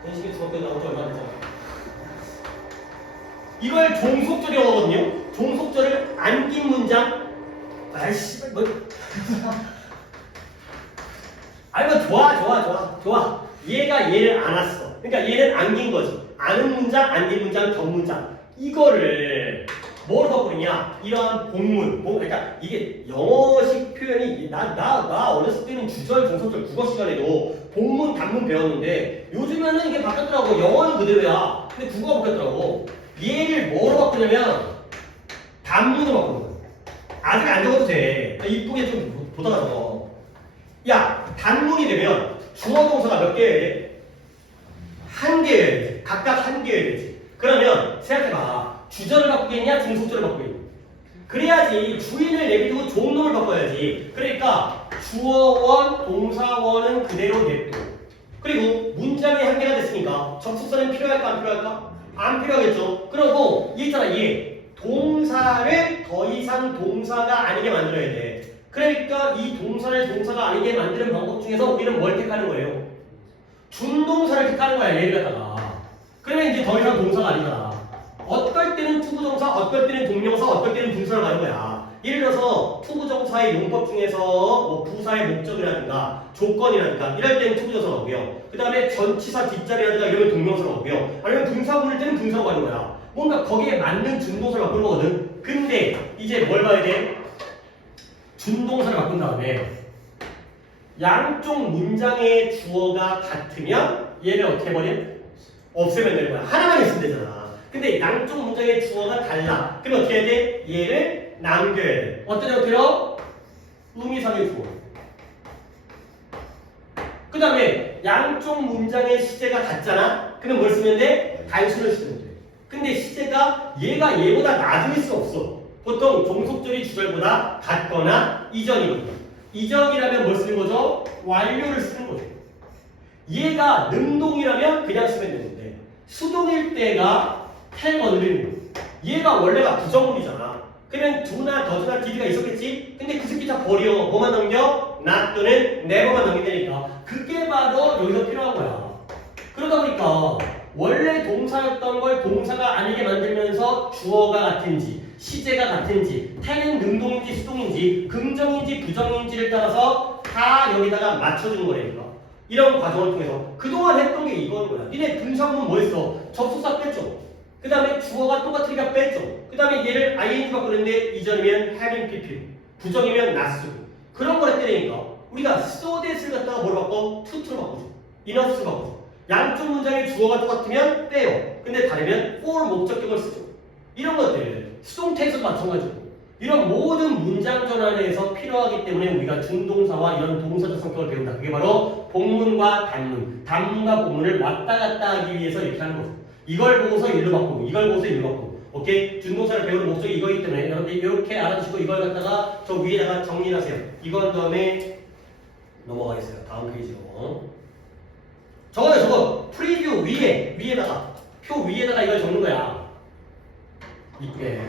연식이 중학교 때 나온 지 얼마 됐잖아. 이걸 종속절이라고 하거든요. 종속절을 안긴 문장 아이씨 뭐 아니 뭐 좋아. 얘가 얘를 안았어. 그러니까 얘는 안긴 거지. 아는 문장, 안긴 문장, 견문장. 이거를 뭐로 바꾸느냐? 이러한 복문. 그러니까 이게 영어식 표현이 나 어렸을 때는 주절, 종속절 국어 시간에도 복문, 단문 배웠는데 요즘에는 이게 바뀌었더라고. 영어는 그대로야. 근데 국어가 바뀌었더라고. 얘를 뭐로 바꾸냐면 단문으로 바꾸는 거야. 아직 안 적어도 돼. 이쁘게 좀 보다가 적어. 야, 단문이 되면 주어 동사가 몇 개여야 돼? 한 개여야 돼. 각각 한 개여야 되지. 그러면 생각해봐. 주절을 바꾸겠냐? 중속절을 바꾸겠냐? 그래야지 주인을 내비두고 종놈을 바꿔야지. 그러니까 주어원, 동사원은 그대로 냅둬. 그리고 문장이 한 개가 됐으니까 접속사는 필요할까 안 필요할까? 안 필요하겠죠. 그리고 얘 있잖아 얘. 동사를 더 이상 동사가 아니게 만들어야 돼. 그러니까 이 동사를 동사가 아니게 만드는 방법 중에서 우리는 뭘 택하는 거예요? 준동사를 택하는 거야 얘를 갖다가. 그러면 이제 더 이상 동사가 아니잖아. 어떨 때는 투부동사, 어떨 때는 동명사, 어떨 때는 분사를 가는 거야. 예를 들어서 투부정사의 용법 중에서 뭐 부사의 목적이라든가 조건이라든가 이럴 때는 투부정사가 나오고요. 그 다음에 전치사 뒷자리라든가 이러면 동명사가 나오고요. 아니면 분사 부를 때는 분사가 하는 거야. 뭔가 거기에 맞는 준동사를 바꾸는 거거든. 근데 이제 뭘 봐야 돼? 준동사를 바꾼 다음에 양쪽 문장의 주어가 같으면 얘를 어떻게 해버려? 없애면 되는 거야. 하나만 있으면 되잖아. 근데 양쪽 문장의 주어가 달라. 그럼 어떻게 해야 돼? 얘를 남겨야 돼. 어떤 형태로? 의미상의 주어. 그 다음에 양쪽 문장의 시제가 같잖아? 그럼 뭘 쓰면 돼? 단순을 쓰면 돼. 근데 시제가 얘가 얘보다 낮을 수 없어. 보통 종속절이 주절보다 같거나 이전이거든. 이전이라면 뭘 쓰는 거죠? 완료를 쓰는 거죠. 얘가 능동이라면 그냥 쓰면 되는데 수동일 때가 텔 건드리는 거예요. 얘가 원래가 부정문이잖아. 그러면 do나 does나 did가 있었겠지? 근데 그 새끼 다 버려. 뭐만 넘겨? not 또는 never만 넘기니까 그게 바로 여기서 필요한 거야. 그러다 보니까 원래 동사였던 걸 동사가 아니게 만들면서 주어가 같은지 시제가 같은지 태는 능동인지 수동인지 긍정인지 부정인지를 따라서 다 여기다가 맞춰주는 거라니까. 이런 과정을 통해서 그동안 했던 게 이거인 거야. 니네 분사구문 뭐 했어? 접속사 뺐죠. 그 다음에 주어가 똑같으니까 뺐죠. 그 다음에 얘를 ing 바꾸는데 이전이면 having pp, 부정이면 not 쓰고 그런 걸 했다니까. 우리가 so that을 갖다가 뭘 바꿔? to를 바꾸죠. enough를 바꾸죠. 양쪽 문장의 주어가 똑같으면 빼요. 근데 다르면 for 목적격을 쓰죠. 이런 것들 수동태에서도 마찬가지고 이런 모든 문장 전환에서 필요하기 때문에 우리가 준동사와 이런 동사적 성격을 배운다. 그게 바로 본문과 단문, 단문과 본문을 왔다 갔다 하기 위해서 이렇게 하는 거죠. 이걸 보고서 일로 바꾸고 이걸 보고서 일로 바꾸고 오케이? 준동사를 배우는 목적이 이거이기 때문에 여러분들 이렇게 알아주시고 이걸 갖다가 저 위에다가 정리하세요. 이거 한 다음에 넘어가겠어요. 다음 페이지로 저거 프리뷰 위에다가 표 위에다가 이걸 적는 거야. 이쁘게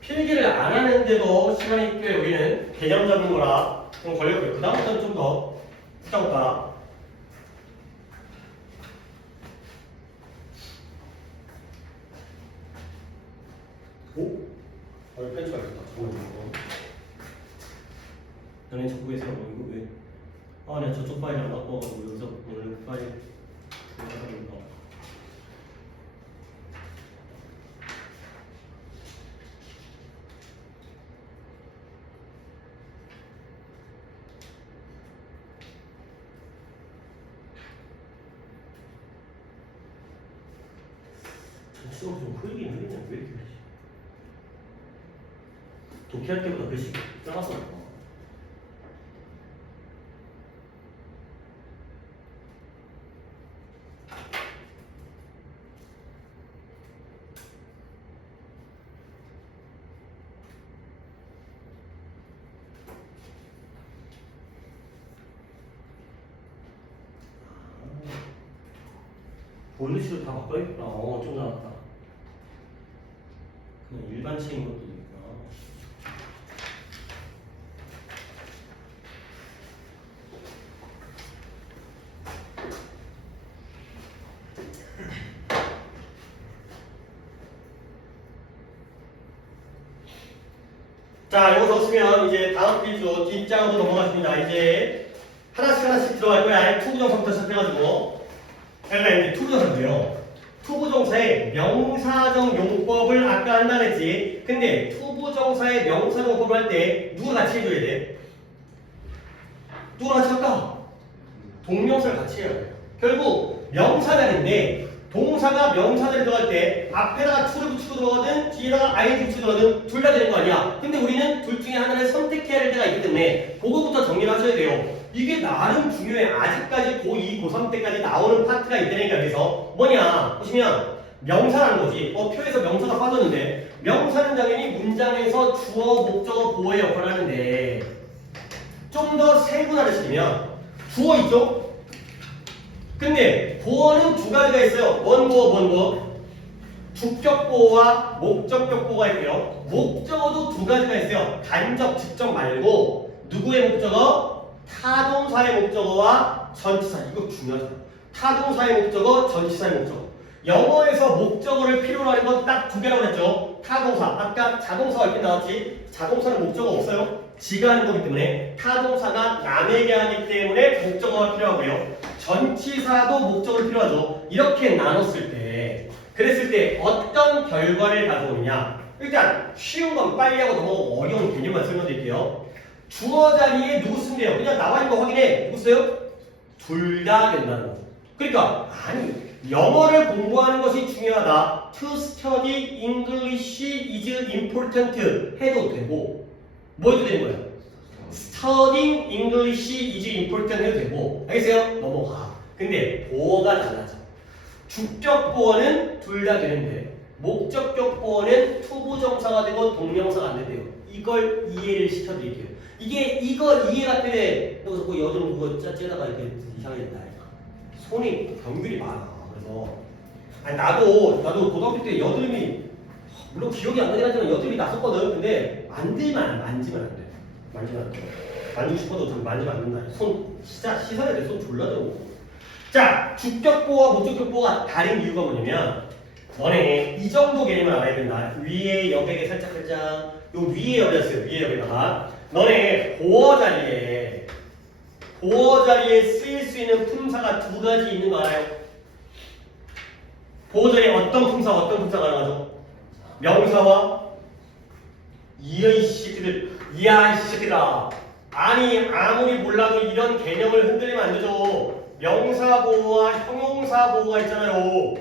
필기를 안 하는데도 시간이 꽤 여기는 개념 잡는 거라 좀 걸렸고요. 그 다음부터는 좀 더 붙여볼까. 오? 펜치 알겠다. 잠깐만요. 너네 적고 계세요? 이거 왜? 아, 내가 저쪽 파일이랑 바꿔가지고 여기서 원래 파일 생각하니까. 수업 좀 흐리긴 흐리네. 왜 이렇게 되지? 독해할 때보다 글씨 작아서 볼리시로 다 바꿔야겠다. 좀 나았다. 그냥 일반 체인 것도 있구나. 자, 이거 적으시면 이제 다음 페이지로 뒷장으로 넘어가십니다. 이제 하나씩 들어갈 거야. 투부정사부터 시작해가지고. 제가 이제 투부정사인데요. 투부정사의 명사적 용법을 아까 한다 그랬지. 근데 투부정사의 명사적 용법을 할 때 누가 같이 해줘야 돼? 누가 같이 할까? 동명사를 같이 해야 돼. 결국 명사단인데 동사가 명사들이 들어갈 때 앞에다가 to를 붙이고 들어가든 뒤에다가 ing 붙이고 들어가든 둘 다 되는 거 아니야. 근데 우리는 둘 중에 하나를 선택해야 할 때가 있기 때문에 그거부터 정리를 하셔야 돼요. 이게 나름 중요해. 아직까지 고2, 고3 때까지 나오는 파트가 있다니까. 그래서 뭐냐 보시면 명사라는 거지. 표에서 명사가 빠졌는데 명사는 당연히 문장에서 주어, 목적어, 보어의 역할을 하는데 좀 더 세분화를 시키면 주어 있죠? 근데 보어는 두 가지가 있어요. 원보어. 주격보어와 목적격보어가 있고요. 목적어도 두 가지가 있어요. 간접, 직접 말고 누구의 목적어? 타동사의 목적어와 전치사. 이거 중요하잖아. 타동사의 목적어, 전치사의 목적어. 영어에서 목적어를 필요로 하는 건 딱 두 개라고 했죠. 타동사. 아까 자동사가 이렇게 나왔지. 자동사는 목적어 없어요. 지가 하는 거기 때문에 타동사가 남에게 하기 때문에 목적어가 필요하고요. 전치사도 목적어를 필요하죠. 이렇게 나눴을 때 그랬을 때 어떤 결과를 가져오느냐. 일단 쉬운 건 빨리 하고 넘어가고 어려운 개념만 설명드릴게요. 주어 자리에 누구 쓰면 돼요? 그냥 나와 있는 거 확인해. 누구 써요? 둘 다 된다는 거. 그러니까 아니 영어를 공부하는 것이 중요하다. To study English is important 해도 되고 뭐 해도 되는 거예요? Studying English is important 해도 되고 알겠어요? 넘어가. 근데 보어가 달라져. 주격 보어는 둘 다 되는데 목적격 보어는 투부정사가 되고 동명사가 안 된대요. 이걸 이해를 시켜드릴게요. 이거 이해가 되면 여기서 그 여드름 그거 째다가 이렇게 이상해진다. 손이 병균이 많아. 그래서 아니 나도 고등학교 때 여드름이 물론 기억이 안 나긴 하지만 여드름이 났었거든. 근데 만지면 안 돼. 만지면 안 돼. 만지고 싶어도 좀 만지면 안 된다. 손 씻어야 돼. 손 졸라 들고. 자, 주격보와 목적격보가 다른 이유가 뭐냐면 너네 이 정도 개념을 알아야 된다. 위에 여백에 살짝 요 위에 여백을 써요. 위에 여백에다가 너네 보어 자리에 쓰일 수 있는 품사가 두 가지 있는 거 알아요? 보어 자리에 어떤 품사가 가능하죠? 명사와 이야 이 새끼들아. 아니 아무리 몰라도 이런 개념을 흔들리면 안 되죠. 명사 보호와 형용사 보호가 있잖아요.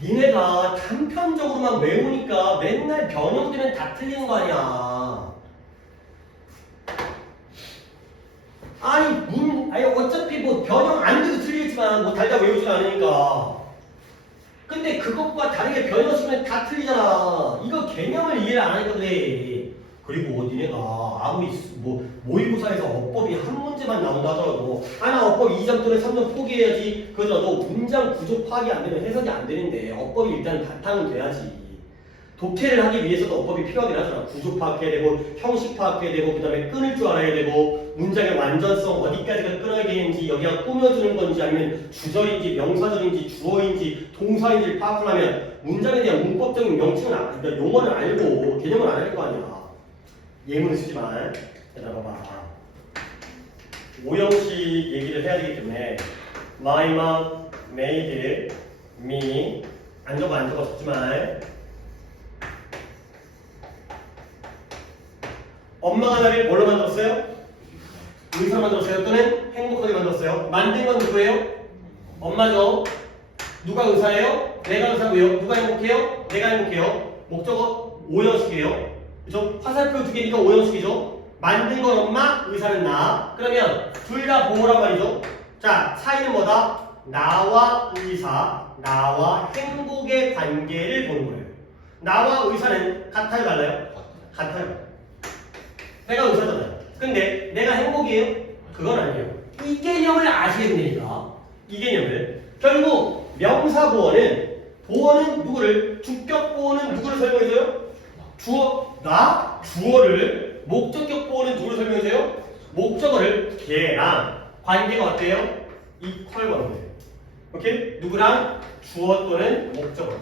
니네가 단편적으로만 외우니까 맨날 변형되면 다 틀리는 거 아니야. 아니 어차피 뭐 변형 안 돼도 틀리겠지만 뭐 달다 외우지 않으니까. 근데 그것과 다르게 변형시키면 다 틀리잖아. 이거 개념을 이해를 안 하니까 그래. 그리고 니네가 아무리 뭐 모의고사에서 어법이 한 문제만 나온다 하더라도 나 어법 2점 또는 3점 포기해야지 그러더라도 문장 구조 파악이 안 되면 해석이 안 되는데 어법이 일단 바탕은 돼야지. 독해를 하기 위해서도 어법이 필요하긴 하잖아. 구조 파악해야 되고 형식 파악해야 되고 그 다음에 끊을 줄 알아야 되고 문장의 완전성 어디까지가 끊어야 되는지 여기가 꾸며주는 건지 아니면 주절인지 명사절인지 주어인지 동사인지 파악하려면 문장에 대한 문법적인 명칭은 그러니까 용어를 알고 개념을 알아야 될 거 아니야. 예문을 쓰지만 얘들아 봐봐. 오형식 얘기를 해야 되기 때문에 My mom made me 안 적어 적지만 엄마가 나를 뭘로 만들었어요? 의사로 만들었어요? 또는 행복하게 만들었어요? 만든 건 누구예요? 엄마죠. 누가 의사예요? 내가 의사고요. 누가 행복해요? 내가 행복해요. 목적어 오형식이에요. 그죠? 화살표 두 개니까 오형식이죠. 만든 건 엄마, 의사는 나. 그러면 둘 다 보호란 말이죠. 자, 차이는 뭐다? 나와 의사, 나와 행복의 관계를 보는 거예요. 나와 의사는 같아요, 달라요? 같아요. 내가 의사잖아요. 근데 내가 행복이에요? 그건 아니에요. 이 개념을 아셔야 되니까. 이 개념을. 결국 명사 보어는 누구를? 주격 보어는 누구를 설명해줘요? 주어를. 목적격 보어는 누구를 설명해줘요? 목적어를. 걔랑 관계가 어때요? 이퀄 관계. 오케이? 누구랑? 주어 또는 목적어.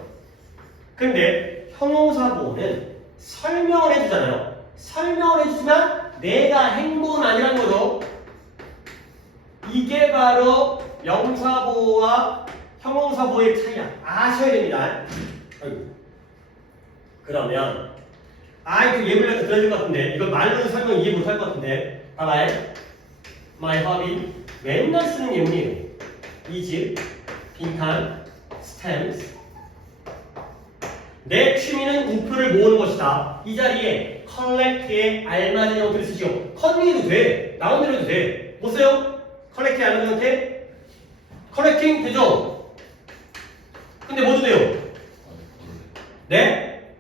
근데 형용사 보어는 설명을 해주잖아요. 설명을 해주지만 내가 행복은 아니란 거죠. 이게 바로 명사 보어와 형용사 보어의 차이야. 아셔야 됩니다. 그러면 그 예문을 들어야 될 것 같은데 이걸 말로 설명 이해 못할 것 같은데 봐봐요. My hobby 맨날 쓰는 예문이에요. is 빈칸 stems 내 취미는 우표를 모으는 것이다. 이 자리에 collect에 알맞은 형태를 쓰시오. 컨닝해도 돼. 나온 대로 해도 돼. 못 써요? collect에 알맞은 형태? collecting 되죠? 근데 뭐도 돼요? 네?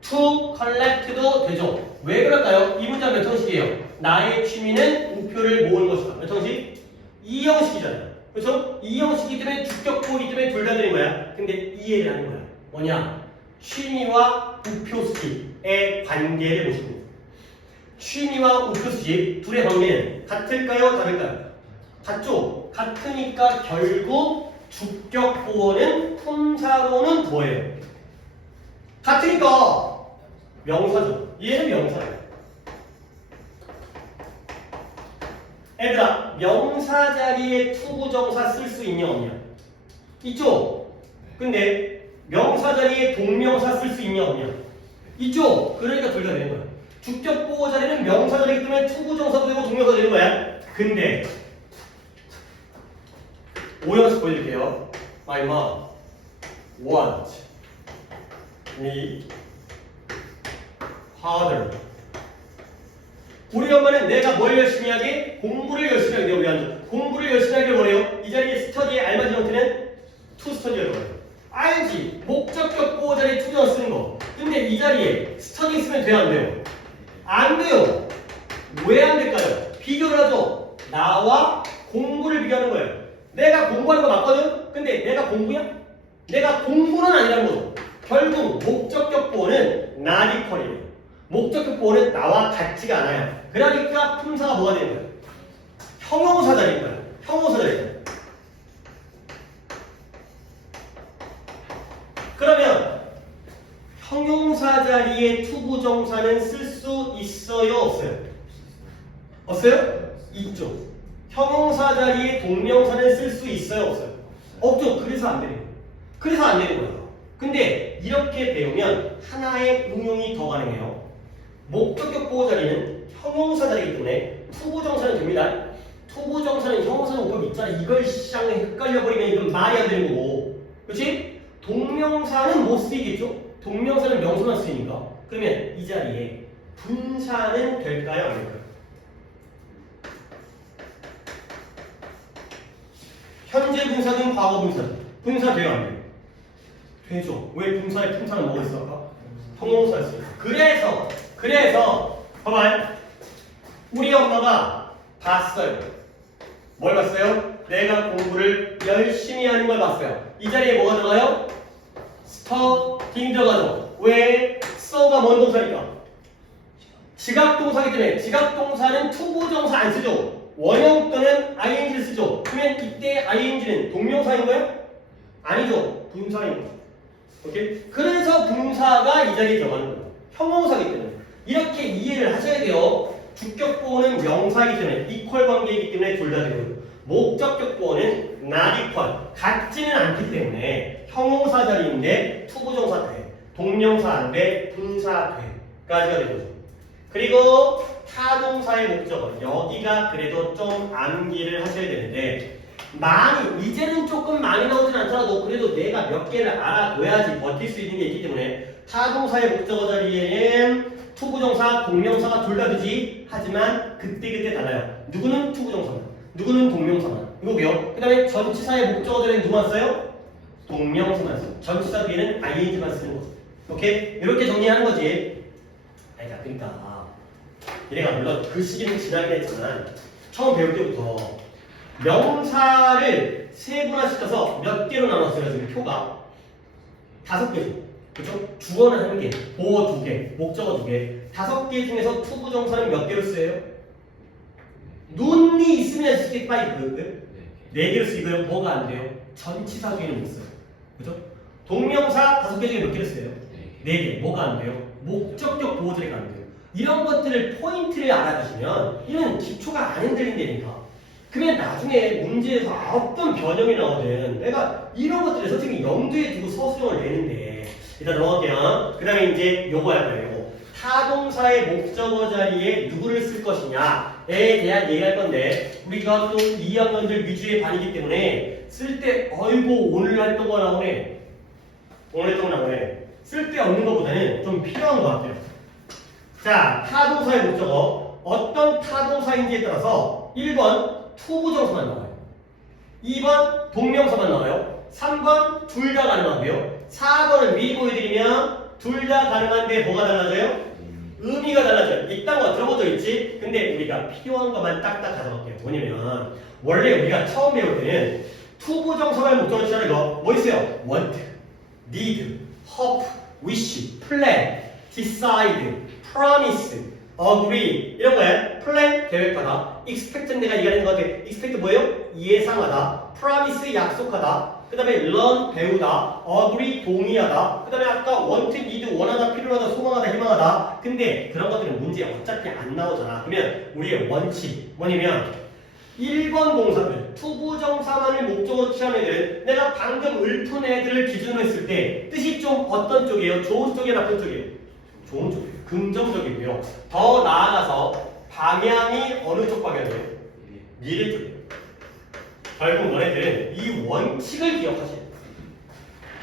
to collect도 되죠. 왜 그럴까요? 이 문장 몇 형식이에요? 나의 취미는 우표를 모으는 것이다. 몇 형식? 2형식이잖아요. 그렇죠? 2형식이기 때문에 주격 보이기 때문에 둘 다 되는 거야. 근데 이해를 하는 거야. 뭐냐? 취미와 우표 쓰기의 관계를 보시는 거예요. 취미와 목표 수집 둘의 관계는 같을까요? 다를까요? 같죠? 같으니까 결국 주격 보어는 품사로는 뭐예요? 같으니까 명사죠. 얘는 명사예요. 얘들아, 명사 자리에 투부정사 쓸 수 있냐 없냐? 있죠? 근데 명사 자리에 동명사 쓸 수 있냐 없냐? 있죠? 그러니까 둘 다 되는 거야. 주격 보호 자리는 명사 자리이기 때문에 투부정사도 되고 동명사도 되는 거야. 근데 오형식 보여줄게요. My mom want me harder. 우리 엄마는 내가 뭘 열심히 하게? 공부를 열심히 하게 돼요. 우리 앉아. 공부를 열심히 하게 뭐래요? 이 자리에 스터디에 알맞은 형태는 to study라고 해요. 알지? 목적격 보호 자리에 투정 쓰는 거. 근데 이 자리에 스터디 쓰면 돼요? 안 돼요? 안 돼요. 왜 안 될까요? 비교를 하죠. 나와 공부를 비교하는 거예요. 내가 공부하는 거 맞거든? 근데 내가 공부야? 내가 공부는 아니라는 거죠. 결국 목적격 보호는 not equal이에요. 목적격 보호는 나와 같지가 않아요. 그러니까 품사가 뭐가 되는 거예요? 형용사 자리인 거예요. 형용사 자리인. 그러면 형용사 자리에 투부정사는 쓸 수 있어요? 없어요? 없어요? 있죠. 형용사 자리에 동명사는 쓸 수 있어요? 없어요? 없죠. 그래서 안 되는 거예요. 그래서 안 되는 거예요. 근데 이렇게 배우면 하나의 응용이 더 가능해요. 목적격 보호 자리는 형용사 자리이기 때문에 투부정사는 됩니다. 투부정사는 형용사는 오법 있잖아. 이걸 시장에 헷갈려버리면 이건 말이 안 되는 거고. 그렇지? 동명사는 못 쓰이겠죠? 동명사는 명사만 쓰이니까. 그러면 이 자리에 분사는 될까요? 안 될까요? 현재 분사든 과거 분사든 분사 돼요? 안 돼요? 되죠. 왜 분사에 품사는 뭐가 있어 아까? 형용사였어요. 그래서 봐봐요. 우리 엄마가 봤어요. 뭘 봤어요? 내가 공부를 열심히 하는 걸 봤어요. 이 자리에 뭐가 들어가요? 스터딩 들어가죠. 왜? 써가 뭔 동사니까? 지각동사기 때문에 지각동사는 투부정사 안 쓰죠. 원형 또는 ing를 쓰죠. 그러면 이때 ing는 동명사인 거예요? 아니죠. 분사인 거죠. 오케이? 그래서 분사가 이 자리에 들어가는 거예요. 형용사기 때문에. 이렇게 이해를 하셔야 돼요. 주격 보호는 명사이기 때문에 이퀄 관계이기 때문에 둘 다 되고요. 목적격 보호는 not equal, 같지는 않기 때문에 형용사 자리인데 투부정사 돼. 동명사 안 돼. 분사 돼까지가 되는 거죠. 그리고 타동사의 목적어 여기가 그래도 좀 암기를 하셔야 되는데 많이 이제는 조금 많이 나오진 않더라도 그래도 내가 몇 개를 알아둬야지 버틸 수 있는 게 있기 때문에 타동사의 목적어 자리에는 투부정사, 동명사가 둘 다 되지. 하지만 그때그때 달라요. 누구는 투부정사만, 누구는 동명사만. 이거고요. 그 다음에 전치사의 목적어 자리에는 누구만 써요? 동명사만 써요. 전치사 뒤에는 ing만 쓰는 거죠. 오케이? 이렇게 정리하는 거지. 그러니까 얘네가 물론 그 시기는 지나긴 했지만 처음 배울 때부터 명사를 세분화시켜서 몇 개로 나눴어요. 지금 표가 5개죠. 그렇죠? 주어는 1개, 보어 2개, 목적어 2개. 5개 중에서 투부정사는 몇 개로 쓰여요? 눈이 있으면 스틱파이 그 4개로 쓰이고요. 뭐가 안 돼요? 전치사 뒤에는 못 써요. 그렇죠? 동명사 5개 중에 몇 개로 써요? 4개. 뭐가 안 돼요? 목적격 보호 자리가 안 돼요. 이런 것들을 포인트를 알아두시면 이런 기초가 안 흔들린다니까. 그러면 나중에 문제에서 어떤 변형이 나오든 내가 이런 것들을 솔직히 염두에 두고 서술형을 내는데 일단 넘어갈게요. 그 다음에 이제 요거 할 거예요. 타동사의 목적어 자리에 누구를 쓸 것이냐에 대한 얘기할 건데 우리가 또 2학년들 위주의 반이기 때문에 쓸 때 어이구 오늘 했던 거 나오네. 오늘 했던 거 나오네. 쓸데없는 것보다는 좀 필요한 것 같아요. 자, 타동사의 목적어 어떤 타동사인지에 따라서 1번 투부정사만 나와요. 2번 동명사만 나와요. 3번 둘 다 가능하고요. 4번은 미리 보여드리면 둘 다 가능한데 뭐가 달라져요? 의미가 달라져요. 이딴 거 들어본 적 있지? 근데 우리가 필요한 것만 딱딱 가져갈게요. 뭐냐면 원래 우리가 처음 배울 때는 투부정사의 목적어 시작을 이거 뭐 있어요? want, need, hope, wish, plan, decide, promise, agree 이런 거야. plan 계획하다. expect 내가 얘기하는 것 같아. expect 뭐예요? 예상하다. promise 약속하다. 그 다음에 learn 배우다. agree 동의하다. 그 다음에 아까 want, need 원하다, 필요하다, 소망하다, 희망하다. 근데 그런 것들은 문제 어차피 안 나오잖아. 그러면 우리의 원칙 뭐냐면 1번 동사들 투부정사만을 목적으로 취한 애들은 내가 방금 읊은 애들을 기준으로 했을 때 뜻이 좀 어떤 쪽이에요? 좋은 쪽이에요? 나쁜 쪽이에요? 좋은 쪽이에요. 긍정적이고요. 더 나아가서 방향이 어느 쪽 방향이에요? 미래 쪽이에요. 결국 너네들은 이 원칙을 기억하셔야 돼요.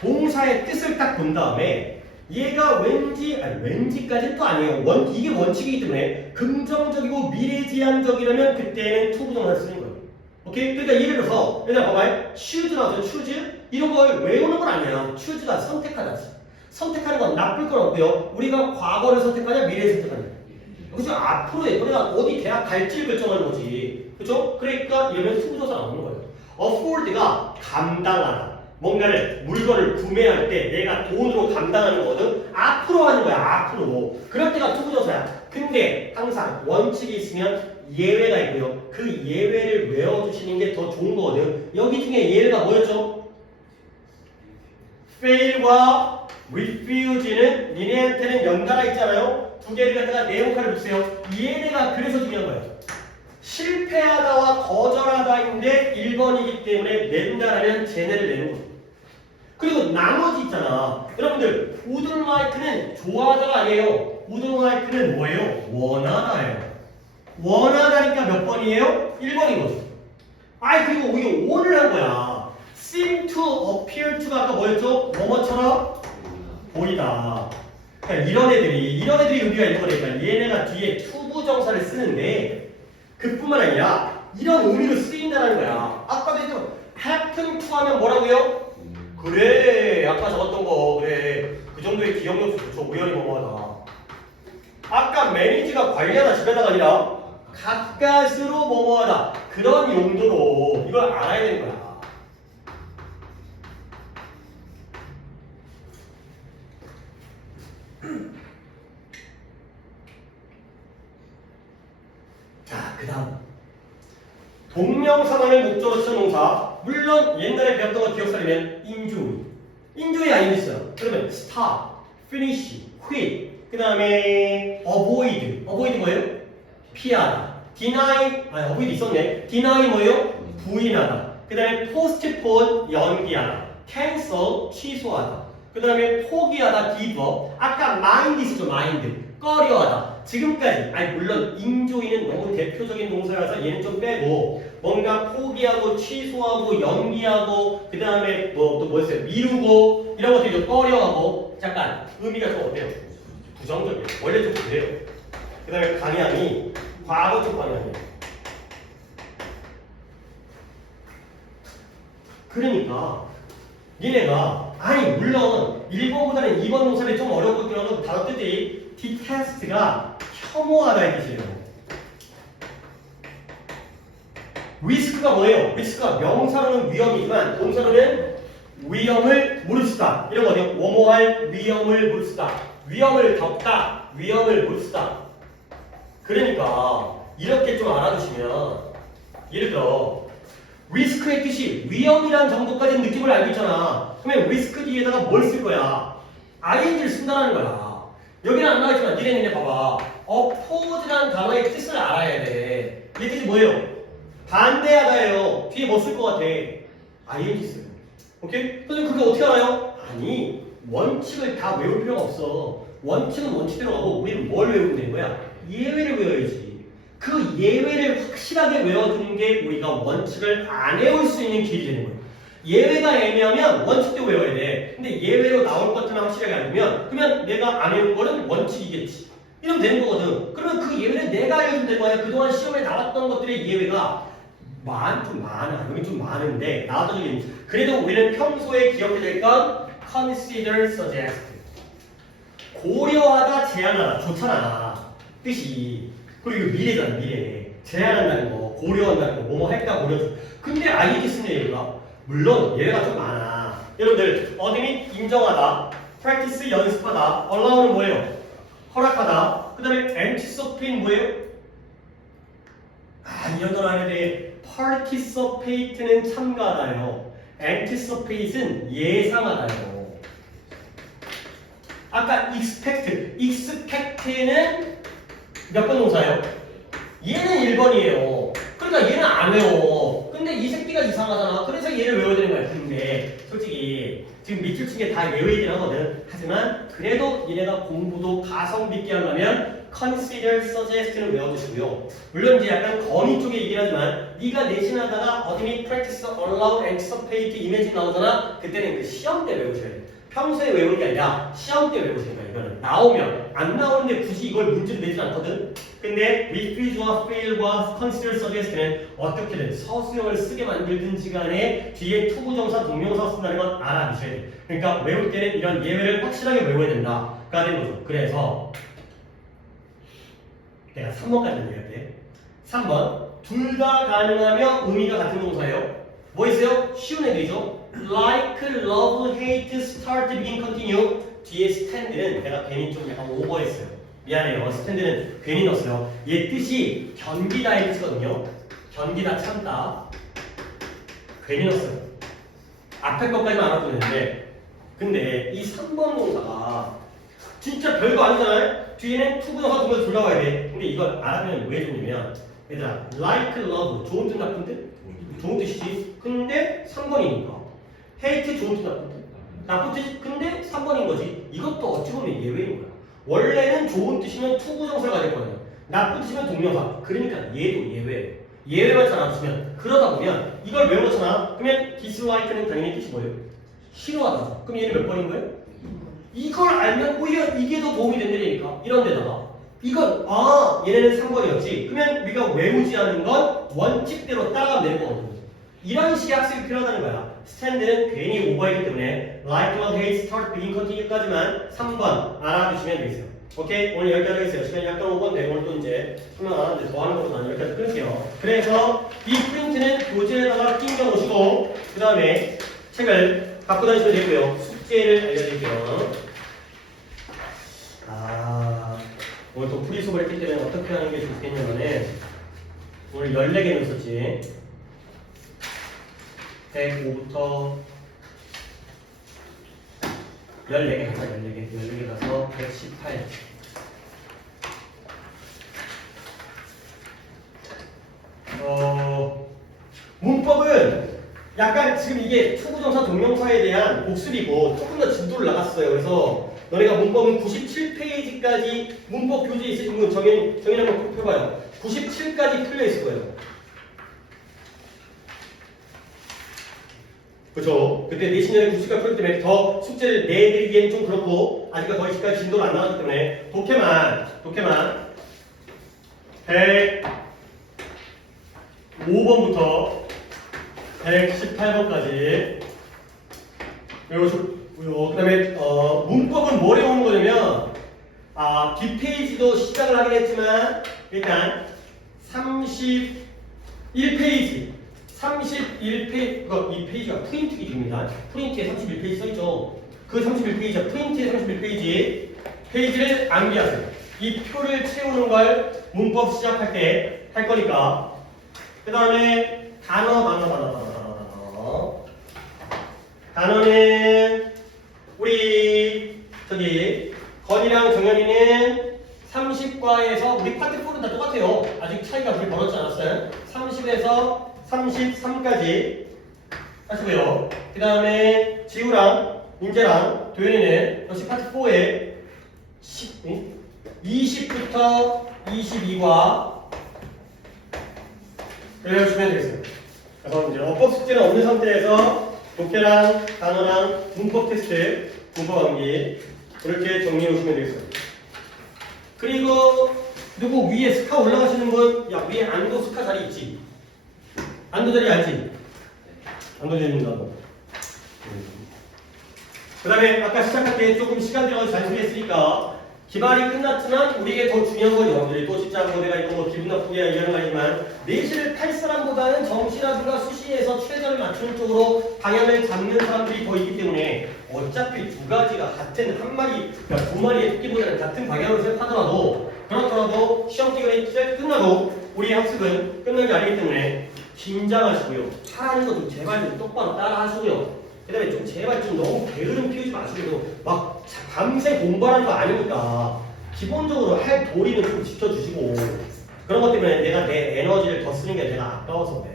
동사의 뜻을 딱 본 다음에 얘가 왠지까지는 또 아니에요. 이게 원칙이기 때문에 긍정적이고 미래지향적이라면 그때는 투부정사를 쓰는 거예요. 오케이? 그러니까 예를 들어서 얘들아 봐봐요. choose 나오죠. choose 이런 걸 외우는 건 아니야. choose가 선택하다지. 선택하는 건 나쁠 건 없고요. 우리가 과거를 선택하냐 미래를 선택하냐. 그죠? 앞으로에 우리가 어디 대학 갈지를 결정하는 거지. 그죠? 그러니까 이러면 투부정사 나오는 거예요. afford가 감당하다. 뭔가를 물건을 구매할 때 내가 돈으로 감당하는 거거든. 앞으로 하는 거야. 앞으로. 그럴 때가 투부정사야. 근데 항상 원칙이 있으면 예외가 있고요. 그 예외를 외워주시는 게 더 좋은 거거든. 여기 중에 예외가 뭐였죠? fail과 refuse는 니네한테는 연달아 있잖아요. 두 개를 갖다가 네모칸을 붙이세요. 얘네가 그래서 중요한 거예요. 실패하다와 거절하다인데 1번이기 때문에 낸다라면 쟤네를 내는 거예요. 그리고 나머지 있잖아. 여러분들 wouldn't like는 좋아하다가 아니에요. wouldn't like는 뭐예요? 원하다예요. 원하다니까 몇 번이에요? 1번인 거죠. 그리고 우리 on을 한 거야. seem to, appear to가 아까 뭐였죠? 뭐뭐처럼 보이다. 그러니까 이런 애들이 의미가 있는 거니까 얘네가 뒤에 투부정사를 쓰는데 그뿐만 아니라 이런 의미로 쓰인다는 거야. 아까도 했죠. happen to 하면 뭐라고요? 그래 아까 적었던 거 그래 그 정도의 기억력 좋죠. 우연히 뭐뭐하다. 아까 매니지가 관리하다 집에다가 아니라 가까스로 뭐뭐하다. 그런 용도로 이걸 알아야 되는 거야. 자, 그 다음 동명사만을 목적으로 쓰는 동사. 물론 옛날에 배웠던 거 기억사리면 enjoy ing 있어요. 그러면 stop, finish, quit. 그 다음에 avoid 뭐예요? 피하다. avoid 있었네. deny 뭐예요? 부인하다. 그 다음에 postpone 연기하다. cancel 취소하다. 그 다음에 포기하다 give up. 아까 mind 있었죠. mind 꺼려하다. 지금까지 물론 enjoy는 너무 대표적인 동사라서 얘는 좀 빼고 뭔가 포기하고 취소하고 연기하고 그 다음에 또 뭐였어요? 미루고 이런 것들이 좀 꺼려하고 잠깐 의미가 좀 어때요? 부정적이에요. 원래 좀 그래요. 그 다음에 방향이 과거 쪽 방향이에요. 그러니까 니네가 물론 1번보다는 2번 동사를 좀 어렵고 그러는 단어 뜻이 detest가 혐오하다 이 뜻이에요. risk가 뭐예요? risk가 명사로는 위험이지만 동사로는 위험을 무릅쓰다. 이런 거죠. 뭐뭐할 위험을 무릅쓰다. 위험을 겪다. 위험을 무릅쓰다. 그러니까 이렇게 좀 알아두시면 예를 들어 리스크의 뜻이 위험이란 정도까지 느낌을 알고 있잖아. 그러면 리스크 뒤에다가 뭘 쓸 거야? ing를 쓴다는 거야. 여기는 안 나와있지만 니네 봐봐. oppose라는 단어의 뜻을 알아야 돼. 이 뜻이 뭐예요? 반대하다예요. 뒤에 뭐 쓸 것 같아? ing 써요. 오케이? 그래서 그게 어떻게 알아요? 원칙을 다 외울 필요가 없어. 원칙은 원칙대로 가고 우리는 뭘 외우면 되는 거야? 예외를 외워야지. 그 예외를 확실하게 외워두는 게 우리가 원칙을 안 외울 수 있는 길이 되는 거예요. 예외가 애매하면 원칙도 외워야 돼. 근데 예외로 나올 것들만 확실하게 알면 그러면 내가 안 외운 거는 원칙이겠지. 이러면 되는 거거든. 그러면 그 예외를 내가 알려주면 되는 거야. 그동안 시험에 나왔던 것들의 예외가 좀 많아. 여기 좀 많은데 나왔던 얘기. 그래도 우리는 평소에 기억해야 될 건 consider, suggest. 고려하다, 제안하다. 좋잖아. 뜻이. 그리고 미래잖아. 미래. 제안한다는 거, 고려한다는 거, 뭐뭐 할까 고려줘. 근데 알겠습니다 얘가. 물론 예외가 좀 많아. 여러분들 어둠이 인정하다, practice 연습하다, allow는 뭐예요? 허락하다. 그 그 다음에 anticipate는 뭐예요? 이런 걸 알아야 돼. participate는 참가하다요. anticipate는 예상하다요. 아까 expect는 몇 번 동사예요? 얘는 1번이에요. 그러니까 얘는 안 외워. 근데 이 새끼가 이상하잖아. 그래서 얘를 외워야 되는 거야. 근데 솔직히 지금 밑줄 친 게 다 외워야긴 하거든. 하지만 그래도 얘네가 공부도 가성비 있게 하려면 consider, suggest는 외워두시고요. 물론 이제 약간 건의 쪽에 얘기를 하지만 네가 내신하다가 어dim이 practice, allow, anticipate, imagine 나오잖아. 그때는 그 시험 때 외우셔야 돼. 평소에 외우는 게 아니라 시험 때 외우시는 거야. 이거는 나오면 안 나오는데 굳이 이걸 문제를 내진 않거든. 근데 refuse와 fail과 consider, suggest는 어떻게든 서술형을 쓰게 만들든지 간에 뒤에 투부정사, 동명사 쓴다는 건 알아두셔야 돼. 그러니까 외울 때는 이런 예외를 확실하게 외워야 된다가 되는 거죠. 그래서 내가 3번까지 얘기할 때 3번 둘 다 가능하며 의미가 같은 동사예요. 뭐 있어요? 쉬운 애들이죠. like, love, hate, start, begin, continue 뒤에 stand는 내가 괜히 좀 약간 오버했어요. 미안해요. stand는 괜히 넣었어요. 얘 뜻이 견디다의 뜻이거든요. 견디다, 참다. 괜히 넣었어요. 앞에 것까지만 알아두면 되는데 근데 이 3번 동사가 진짜 별거 아니잖아요? 뒤에는 투부정사 동사 둘 다 와야 돼. 근데 이걸 알아두면 왜 좋냐면 얘들아 like, love 좋은 뜻 나쁜 뜻? 좋은 뜻이지. 근데 3번이니까 hate 좋은 뜻 나쁜 뜻? 나쁜 뜻이 근데 3번인 거지. 이것도 어찌 보면 예외인 거야. 원래는 좋은 뜻이면 투부정사가 될 거예요. 나쁜 뜻이면 동명사. 그러니까 얘도 예외예요. 예외만 잘 알아두시면 그러다 보면 이걸 외워놓잖아. 그러면 dislike는 당연히 뜻이 뭐예요? 싫어하다. 그럼 얘는 몇 번인 거예요? 이걸 알면 오히려 이게 더 도움이 된다니까. 이런 데다가 이건 얘네는 3번이었지. 그러면 우리가 외우지 않은 건 원칙대로 따라가면 되는 거거든요. 이런 식의 학습이 필요하다는 거야. 스탠드는 괜히 오버했기 때문에 like, love, hate, start, begin, continue까지만 3번 알아두시면 되겠어요. 오케이? 오늘 여기까지 하겠어요. 시간이 약간 오버인데 오늘 또 이제 설명 안 하는데 더 하는 것보다 여기까지 끊을게요. 그래서 이 프린트는 교재에다가 끼워 놓으시고 그 다음에 책을 갖고 다니시면 되고요. 숙제를 알려드릴게요. 오늘 또 프리수업을 했기 때문에 어떻게 하는 게 좋겠냐면은 오늘 14개는 있었지. 105부터 14개 가자. 14개 가서 118. 문법은 약간 지금 이게 투부정사 동명사에 대한 복습이고 조금 더 진도를 나갔어요. 그래서 너네가 문법은 97페이지까지 문법 교재 있으신 분 정인 한번 꼭 해봐요. 97까지 풀려 있을 거예요. 그렇죠? 그때 내신년에 90까지 풀기 때문에 더 숙제를 내드리기엔 좀 그렇고 아직까지 거기까지 진도가 안 나왔기 때문에 독해만 105번부터 118번까지 그리고 그 다음에 문법은 뭘 해오는 거냐면 뒷페이지도 시작을 하긴 했지만 일단 31페이지 이 페이지가 프린트 기준입니다. 프린트에 31페이지 써있죠. 그 31페이지가 프린트에 31페이지 페이지를 암기하세요. 이 표를 채우는 걸 문법 시작할 때 할 거니까 그 다음에 단어는 우리 건이랑 정연이는 30과에서 우리 파트 4는 다 똑같아요. 아직 차이가 그렇게 벌어지지 않았어요. 30에서 33까지 하시고요. 그 다음에 지우랑 민재랑 도현이는 역시 파트 4에 20부터 22과 외워주시면 되겠어요. 그래서 이제 어법 숙제는 없는 상태에서 독해랑 단어랑 문법 테스트, 문법 암기 이렇게 정리해 오시면 되겠어요. 그리고 누구 위에 스카 올라가시는 분, 야 위에 안도 스카 자리 있지? 안도 자리 알지? 안도 자리 있는다고. 그 다음에 아까 시작할 때 조금 시간 들어가서 잔소리했으니까 기말이 끝났지만 우리에게 더 중요한 건 여러분들이 또 진짜 거대가 있고 뭐 기분 나쁘게 얘기하는 거 아니지만 내신을 팔 사람보다는 정시라든가 수시에서 최저를 맞추는 쪽으로 방향을 잡는 사람들이 더 있기 때문에 어차피 두 가지가 같은 한 마리, 그러니까 두 마리의 토끼보다는 같은 방향으로 생각하더라도 그렇더라도 시험 기간이 끝나도 우리의 학습은 끝난 게 아니기 때문에 긴장하시고요. 하라는 거 좀 제발 좀 똑바로 따라 하시고요. 그 다음에 좀 제발 좀 너무 게으름 피우지 마시고 막 밤새 공부하는 거 아니니까 기본적으로 할 도리는 좀 지켜주시고 그런 것 때문에 내가 내 에너지를 더 쓰는 게 내가 아까워서 그래.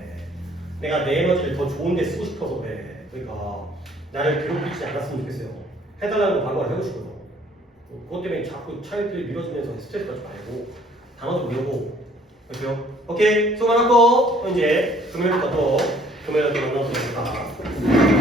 내가 내 에너지를 더 좋은 데 쓰고 싶어서 그래. 그러니까 나를 괴롭히지 않았으면 좋겠어요. 해달라는 거 바로 해보시고요. 그것 때문에 자꾸 차이들이 미뤄지면서 스트레스 받지 말고 단어도 외우고 그렇죠? 오케이 수고 많았고 이제 금요일부터 또 만나서 봅시다.